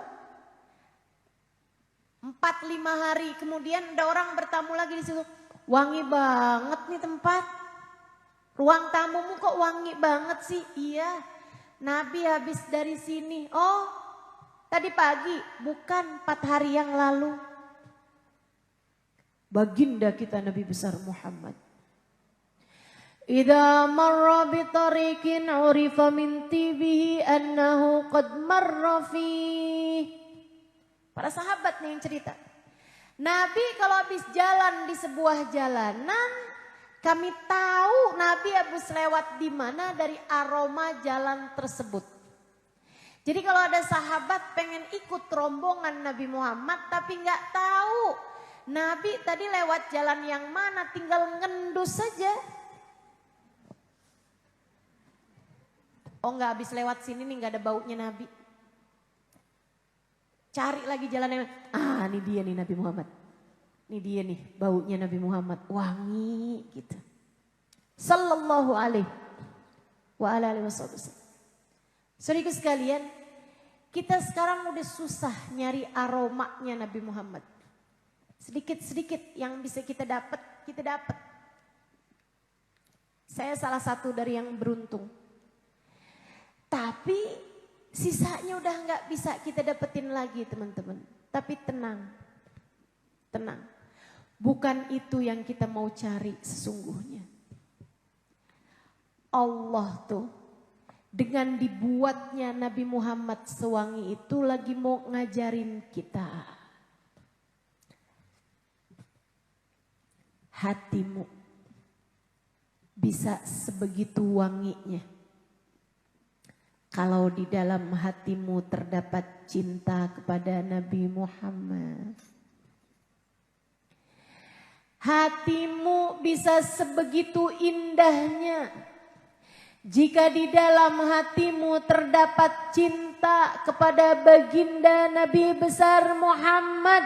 4-5 hari kemudian ada orang bertamu lagi di situ. Wangi banget nih tempat. Ruang tamumu kok wangi banget sih? Iya, Nabi habis dari sini. Oh, tadi pagi, bukan 4 hari yang lalu. Baginda kita Nabi besar Muhammad. Idza marra bi tariqin urifa min tibihi annahu qad marra fi. Para sahabat nih yang cerita. Nabi kalau habis jalan di sebuah jalanan, kami tahu Nabi habis lewat di mana dari aroma jalan tersebut. Jadi kalau ada sahabat pengen ikut rombongan Nabi Muhammad tapi nggak tahu Nabi tadi lewat jalan yang mana, tinggal ngendus saja. Oh nggak habis lewat sini nih nggak ada baunya Nabi. Cari lagi jalan yang ini dia nih Nabi Muhammad. Ini dia nih baunya Nabi Muhammad, wangi gitu. Sallallahu alaihi wa ala alihi wasallam. Saudaraku sekalian, kita sekarang udah susah nyari aromanya Nabi Muhammad. Sedikit-sedikit yang bisa kita dapat, kita dapat. Saya salah satu dari yang beruntung. Tapi sisanya udah nggak bisa kita dapetin lagi teman-teman. Tapi tenang, tenang. Bukan itu yang kita mau cari sesungguhnya. Allah tuh dengan dibuatnya Nabi Muhammad sewangi itu lagi mau ngajarin kita. Hatimu bisa sebegitu wanginya. Kalau di dalam hatimu terdapat cinta kepada Nabi Muhammad. Hatimu bisa sebegitu indahnya. Jika di dalam hatimu terdapat cinta kepada baginda Nabi besar Muhammad.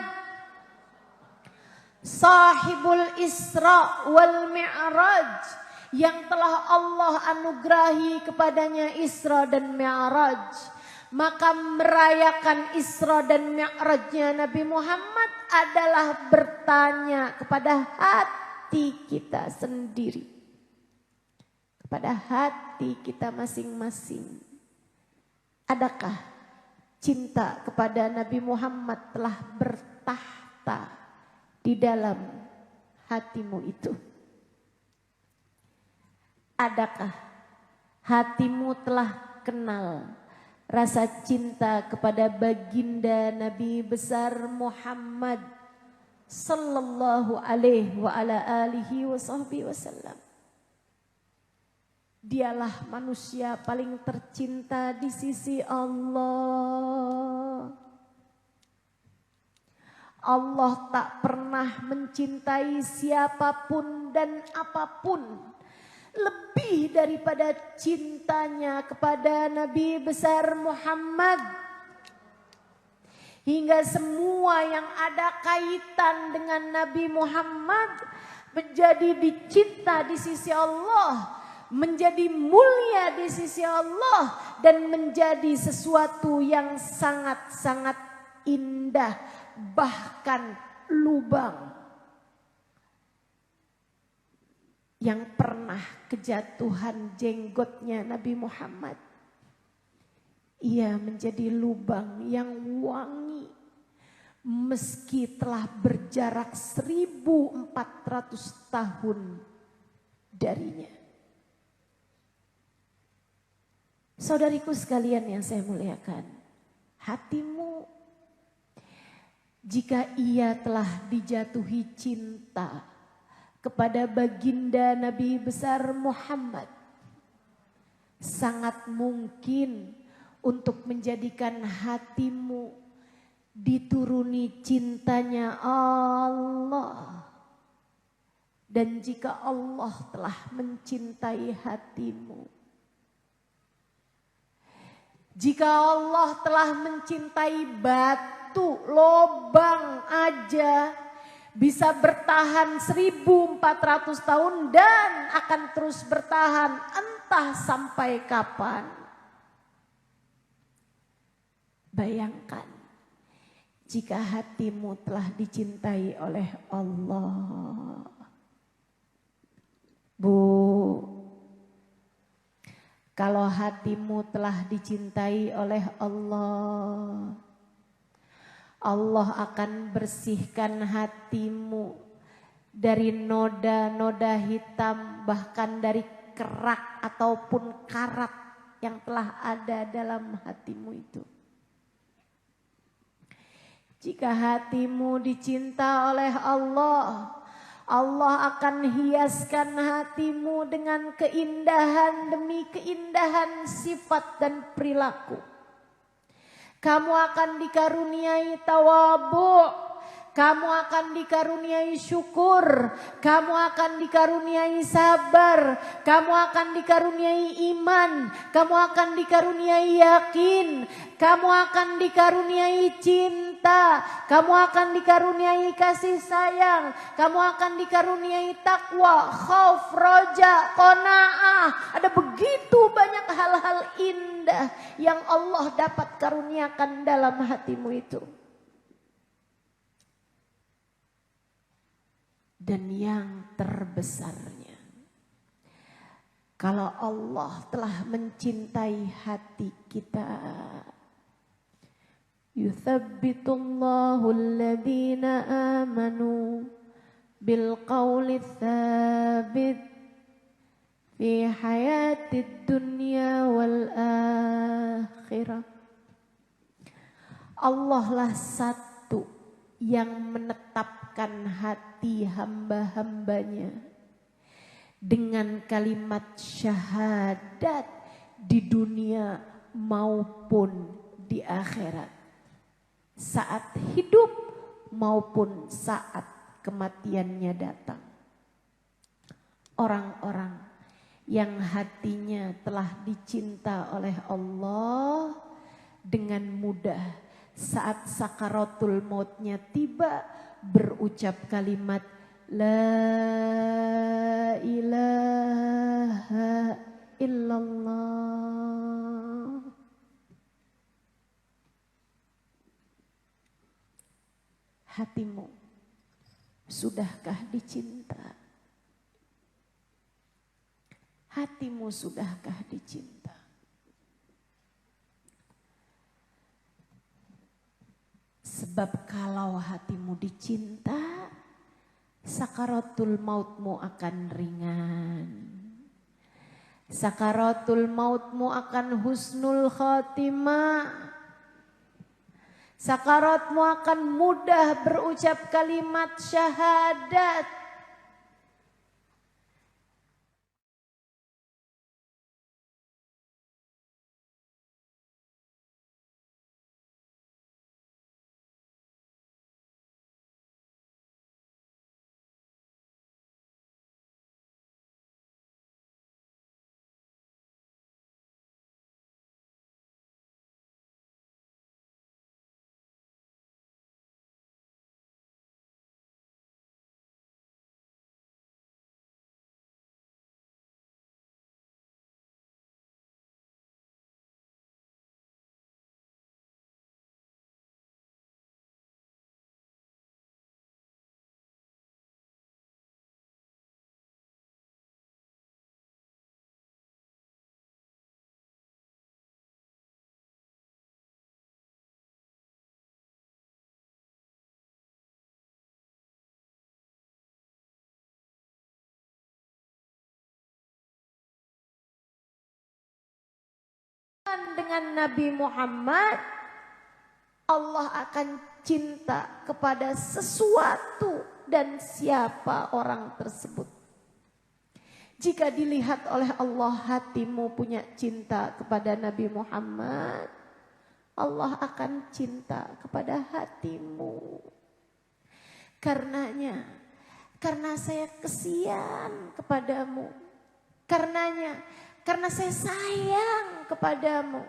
Sahibul Isra wal Mi'raj. Yang telah Allah anugerahi kepadanya Isra dan Mi'raj. Maka merayakan Isra dan Mi'rajnya Nabi Muhammad adalah bertanya kepada hati kita sendiri. Kepada hati kita masing-masing. Adakah cinta kepada Nabi Muhammad telah bertahta di dalam hatimu itu? Adakah hatimu telah kenal rasa cinta kepada baginda Nabi besar Muhammad sallallahu alaihi wa ala alihi wa sahbihi wasallam? Dialah manusia paling tercinta di sisi Allah. Allah tak pernah mencintai siapapun dan apapun lebih daripada cintanya kepada Nabi besar Muhammad. Hingga semua yang ada kaitan dengan Nabi Muhammad menjadi dicinta di sisi Allah, menjadi mulia di sisi Allah, dan menjadi sesuatu yang sangat-sangat indah, bahkan lubang yang pernah kejatuhan jenggotnya Nabi Muhammad. Ia menjadi lubang yang wangi meski telah berjarak 1400 tahun darinya. Saudariku sekalian yang saya muliakan, hatimu jika ia telah dijatuhi cinta kepada baginda Nabi besar Muhammad, sangat mungkin untuk menjadikan hatimu dituruni cintanya Allah. Dan jika Allah telah mencintai hatimu, jika Allah telah mencintai batu, lobang aja bisa bertahan 1400 tahun dan akan terus bertahan entah sampai kapan. Bayangkan jika hatimu telah dicintai oleh Allah. Bu, kalau hatimu telah dicintai oleh Allah, Allah akan bersihkan hatimu dari noda-noda hitam, bahkan dari kerak ataupun karat yang telah ada dalam hatimu itu. Jika hatimu dicinta oleh Allah, Allah akan hiaskan hatimu dengan keindahan demi keindahan sifat dan perilaku. Kamu akan dikaruniai tawadhu, kamu akan dikaruniai syukur, kamu akan dikaruniai sabar, kamu akan dikaruniai iman, kamu akan dikaruniai yakin, kamu akan dikaruniai cinta, kamu akan dikaruniai kasih sayang, kamu akan dikaruniai takwa, khauf, roja, qanaah. Ada begitu banyak hal-hal indah yang Allah dapat karuniakan dalam hatimu itu. Dan yang terbesarnya, kalau Allah telah mencintai hati kita, yuthabbitullahu alladhina amanu bil qawli tsabit fi hayatid dunya wal akhirah. Allah lah satu yang menetapkan hati hamba-hambanya dengan kalimat syahadat di dunia maupun di akhirat, saat hidup maupun saat kematiannya datang. Orang-orang yang hatinya telah dicinta oleh Allah dengan mudah saat sakaratul mautnya tiba berucap kalimat la ilaha illallah. Hatimu sudahkah dicinta? Hatimu sudahkah dicinta? Sebab kalau hatimu dicinta, sakaratul mautmu akan ringan. Sakaratul mautmu akan husnul khatimah. Sakaratmu akan mudah berucap kalimat syahadat. Dengan Nabi Muhammad, Allah akan cinta kepada sesuatu dan siapa orang tersebut. Jika dilihat oleh Allah hatimu punya cinta kepada Nabi Muhammad, Allah akan cinta kepada hatimu. Karenanya, karena saya kesian kepadamu, karena saya sayang kepadamu,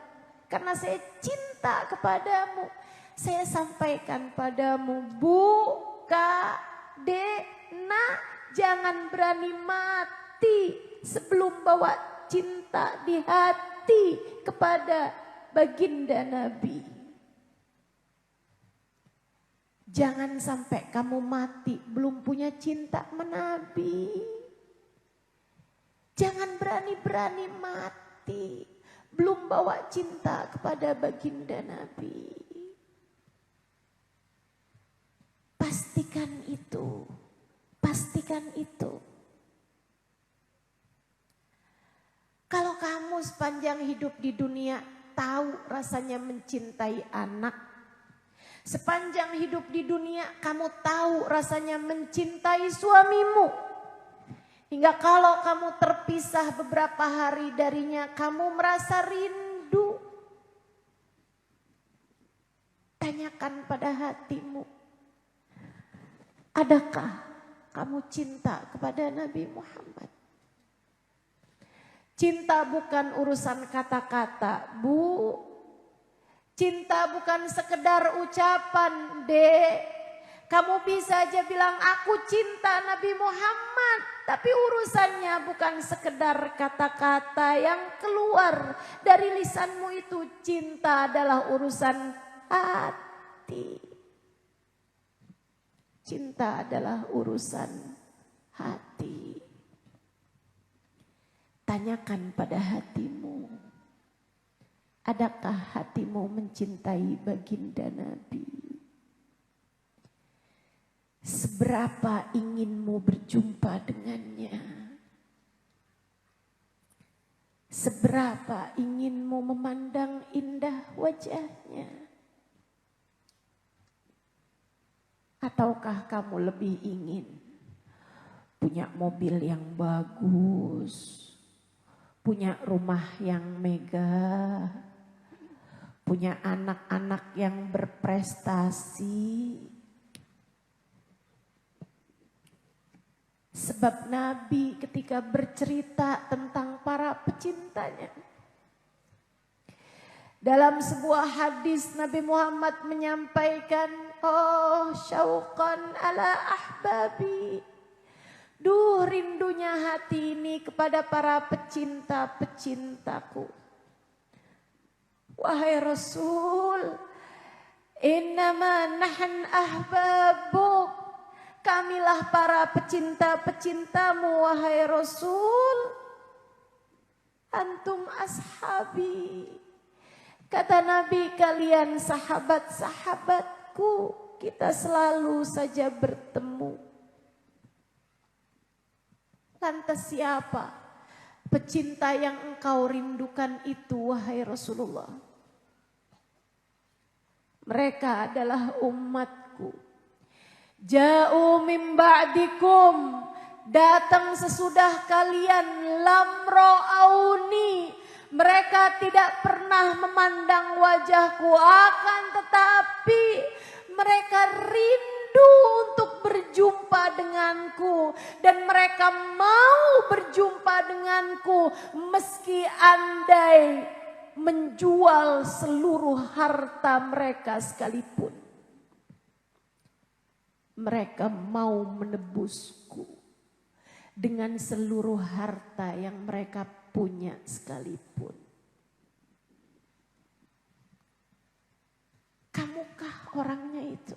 karena saya cinta kepadamu, saya sampaikan padamu, buka Dek, nak, jangan berani mati sebelum bawa cinta di hati kepada baginda Nabi. Jangan sampai kamu mati belum punya cinta sama Nabi. Jangan berani-berani mati belum bawa cinta kepada baginda Nabi. Pastikan itu. Pastikan itu. Kalau kamu sepanjang hidup di dunia tahu rasanya mencintai anak, sepanjang hidup di dunia kamu tahu rasanya mencintai suamimu, hingga kalau kamu terpisah beberapa hari darinya kamu merasa rindu, tanyakan pada hatimu, adakah kamu cinta kepada Nabi Muhammad? Cinta bukan urusan kata-kata, Bu. Cinta bukan sekedar ucapan, Dek. Kamu bisa aja bilang aku cinta Nabi Muhammad, tapi urusannya bukan sekedar kata-kata yang keluar dari lisanmu itu. Cinta adalah urusan hati. Cinta adalah urusan hati. Tanyakan pada hatimu, adakah hatimu mencintai baginda Nabi? Seberapa inginmu berjumpa dengannya? Seberapa inginmu memandang indah wajahnya? Ataukah kamu lebih ingin punya mobil yang bagus, punya rumah yang megah, punya anak-anak yang berprestasi? Sebab Nabi ketika bercerita tentang para pecintanya, dalam sebuah hadis Nabi Muhammad menyampaikan, oh syauqan ala ahbabi, duh rindunya hati ini kepada para pecinta-pecintaku. Wahai Rasul, innama nahan ahbabuk, kamilah para pecinta-pecintamu wahai Rasul. Antum ashabi, kata Nabi, kalian sahabat-sahabatku, kita selalu saja bertemu. Lantas siapa pecinta yang engkau rindukan itu wahai Rasulullah? Mereka adalah umatku. Ja'u min ba'dikum, datang sesudah kalian, lam ra'auni, mereka tidak pernah memandang wajahku, akan tetapi mereka rindu untuk berjumpa denganku, dan mereka mau berjumpa denganku meski andai menjual seluruh harta mereka sekalipun. Mereka mau menebusku dengan seluruh harta yang mereka punya sekalipun. Kamukah orangnya itu?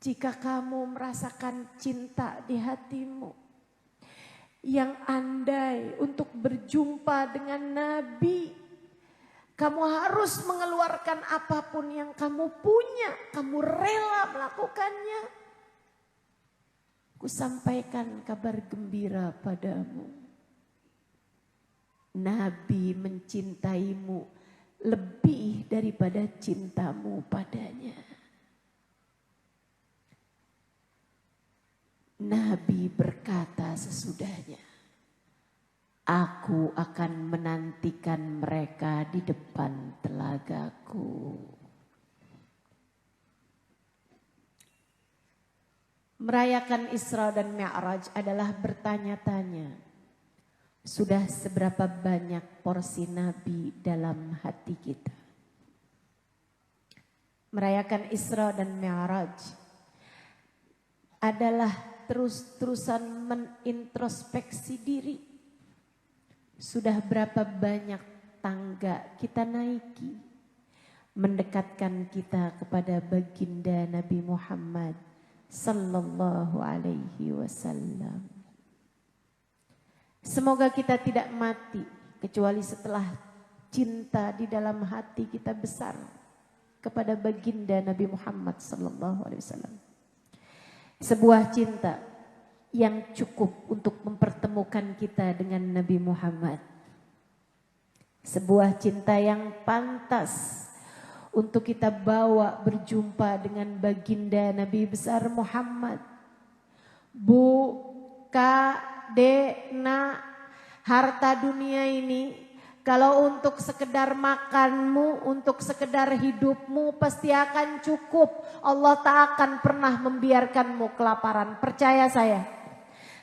Jika kamu merasakan cinta di hatimu yang andai untuk berjumpa dengan Nabi, kamu harus mengeluarkan apapun yang kamu punya, kamu rela melakukannya. Kusampaikan kabar gembira padamu. Nabi mencintaimu lebih daripada cintamu padanya. Nabi berkata sesudahnya, aku akan menantikan mereka di depan telagaku. Merayakan Isra dan Mi'raj adalah bertanya-tanya, sudah seberapa banyak porsi Nabi dalam hati kita? merayakan Isra dan Mi'raj adalah terus-terusan menintrospeksi diri. Sudah berapa banyak tangga kita naiki mendekatkan kita kepada baginda Nabi Muhammad sallallahu alaihi wasallam. Semoga kita tidak mati kecuali setelah cinta di dalam hati kita besar kepada baginda Nabi Muhammad sallallahu alaihi wasallam. Sebuah cinta yang cukup untuk mempertemukan kita dengan Nabi Muhammad. Sebuah cinta yang pantas untuk kita bawa berjumpa dengan baginda Nabi besar Muhammad. Bu, Kak, Dek, Nak, harta dunia ini kalau untuk sekedar makanmu, untuk sekedar hidupmu pasti akan cukup. Allah tak akan pernah membiarkanmu kelaparan. Percaya saya.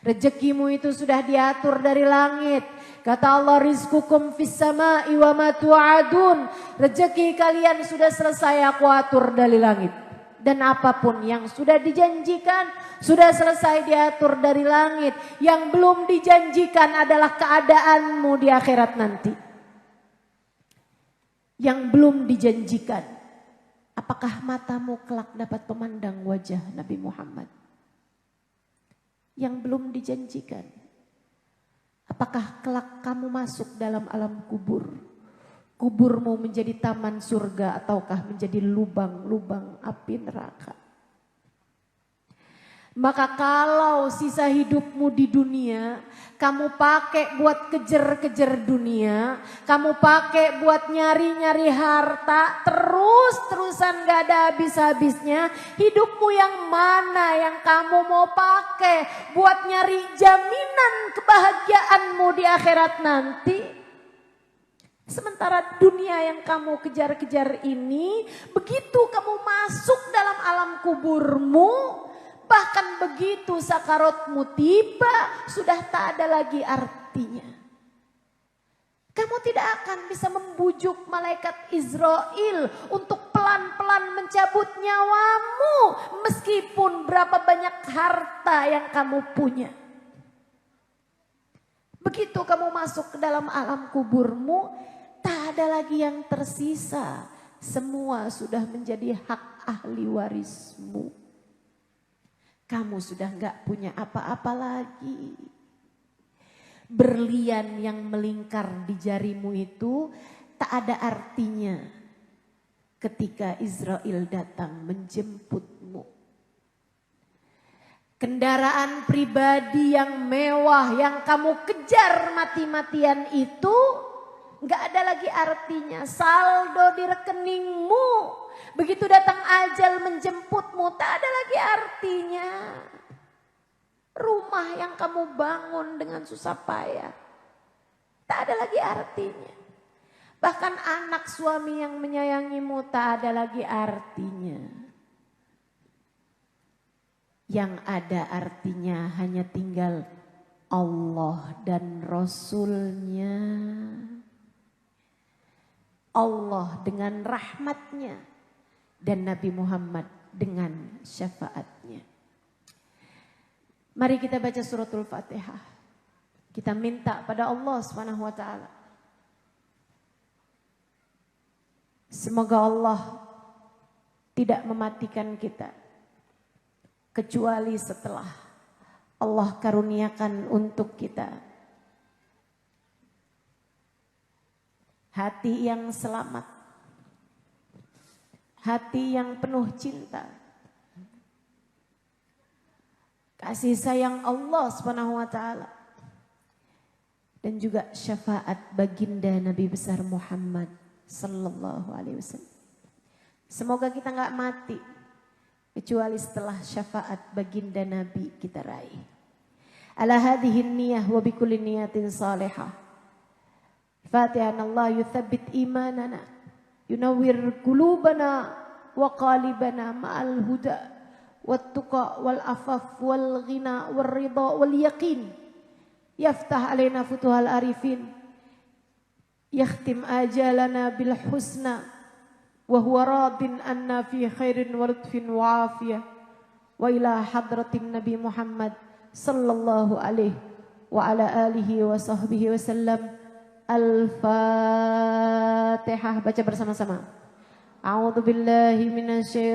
Rezekimu itu sudah diatur dari langit. Kata Allah, rizqukum fis sama'i wa ma tu'adun. Rezeki kalian sudah selesai aku atur dari langit. Dan apapun yang sudah dijanjikan sudah selesai diatur dari langit. Yang belum dijanjikan adalah keadaanmu di akhirat nanti. Yang belum dijanjikan. Apakah matamu kelak dapat memandang wajah Nabi Muhammad? Yang belum dijanjikan. Apakah kelak kamu masuk dalam alam kubur? Kuburmu menjadi taman surga ataukah menjadi lubang-lubang api neraka? Maka kalau sisa hidupmu di dunia, kamu pakai buat kejar-kejar dunia, kamu pakai buat nyari-nyari harta, terus-terusan gak ada habis-habisnya, hidupmu yang mana yang kamu mau pakai buat nyari jaminan kebahagiaanmu di akhirat nanti? Sementara dunia yang kamu kejar-kejar ini, begitu kamu masuk dalam alam kuburmu, bahkan begitu sakaratmu tiba, sudah tak ada lagi artinya. Kamu tidak akan bisa membujuk malaikat Israel untuk pelan-pelan mencabut nyawamu, meskipun berapa banyak harta yang kamu punya. Begitu kamu masuk ke dalam alam kuburmu, tak ada lagi yang tersisa. Semua sudah menjadi hak ahli warismu. Kamu sudah gak punya apa-apa lagi. Berlian yang melingkar di jarimu itu tak ada artinya ketika Israel datang menjemputmu. Kendaraan pribadi yang mewah yang kamu kejar mati-matian itu gak ada lagi artinya. Saldo di rekeningmu begitu datang ajal menjemputmu tak ada lagi artinya. Rumah yang kamu bangun dengan susah payah tak ada lagi artinya. Bahkan anak suami yang menyayangimu tak ada lagi artinya. Yang ada artinya hanya tinggal Allah dan Rasulnya. Allah dengan rahmatnya. Dan Nabi Muhammad dengan syafaatnya. Mari kita baca suratul Fatihah. Kita minta pada Allah SWT. Semoga Allah tidak mematikan kita. Kecuali setelah Allah karuniakan untuk kita hati yang selamat. Hati yang penuh cinta. Kasih sayang Allah SWT. Dan juga syafaat baginda Nabi besar Muhammad sallallahu alaihi wasallam. Semoga kita gak mati kecuali setelah syafaat baginda Nabi kita raih. Ala hadhihi niyah wa bikulli niyatin salihah. Fatihan Allah yuthabbit imanana. Yunawwir qulubana wa qalibana ma'al huda wat tuqa wal afaf wal ghina wal ridha wal yaqin. Yaftah alaina futuhal arifin. Yakhtim ajalana bil husna wa huwa radin anna fi khairin wa lutfin wa afiyah wa ila hadratin Nabi Muhammad sallallahu alaihi wa ala alihi wa sahbihi wasallam. Al-Fatihah. Baca bersama-sama. A'udzu billahi minasy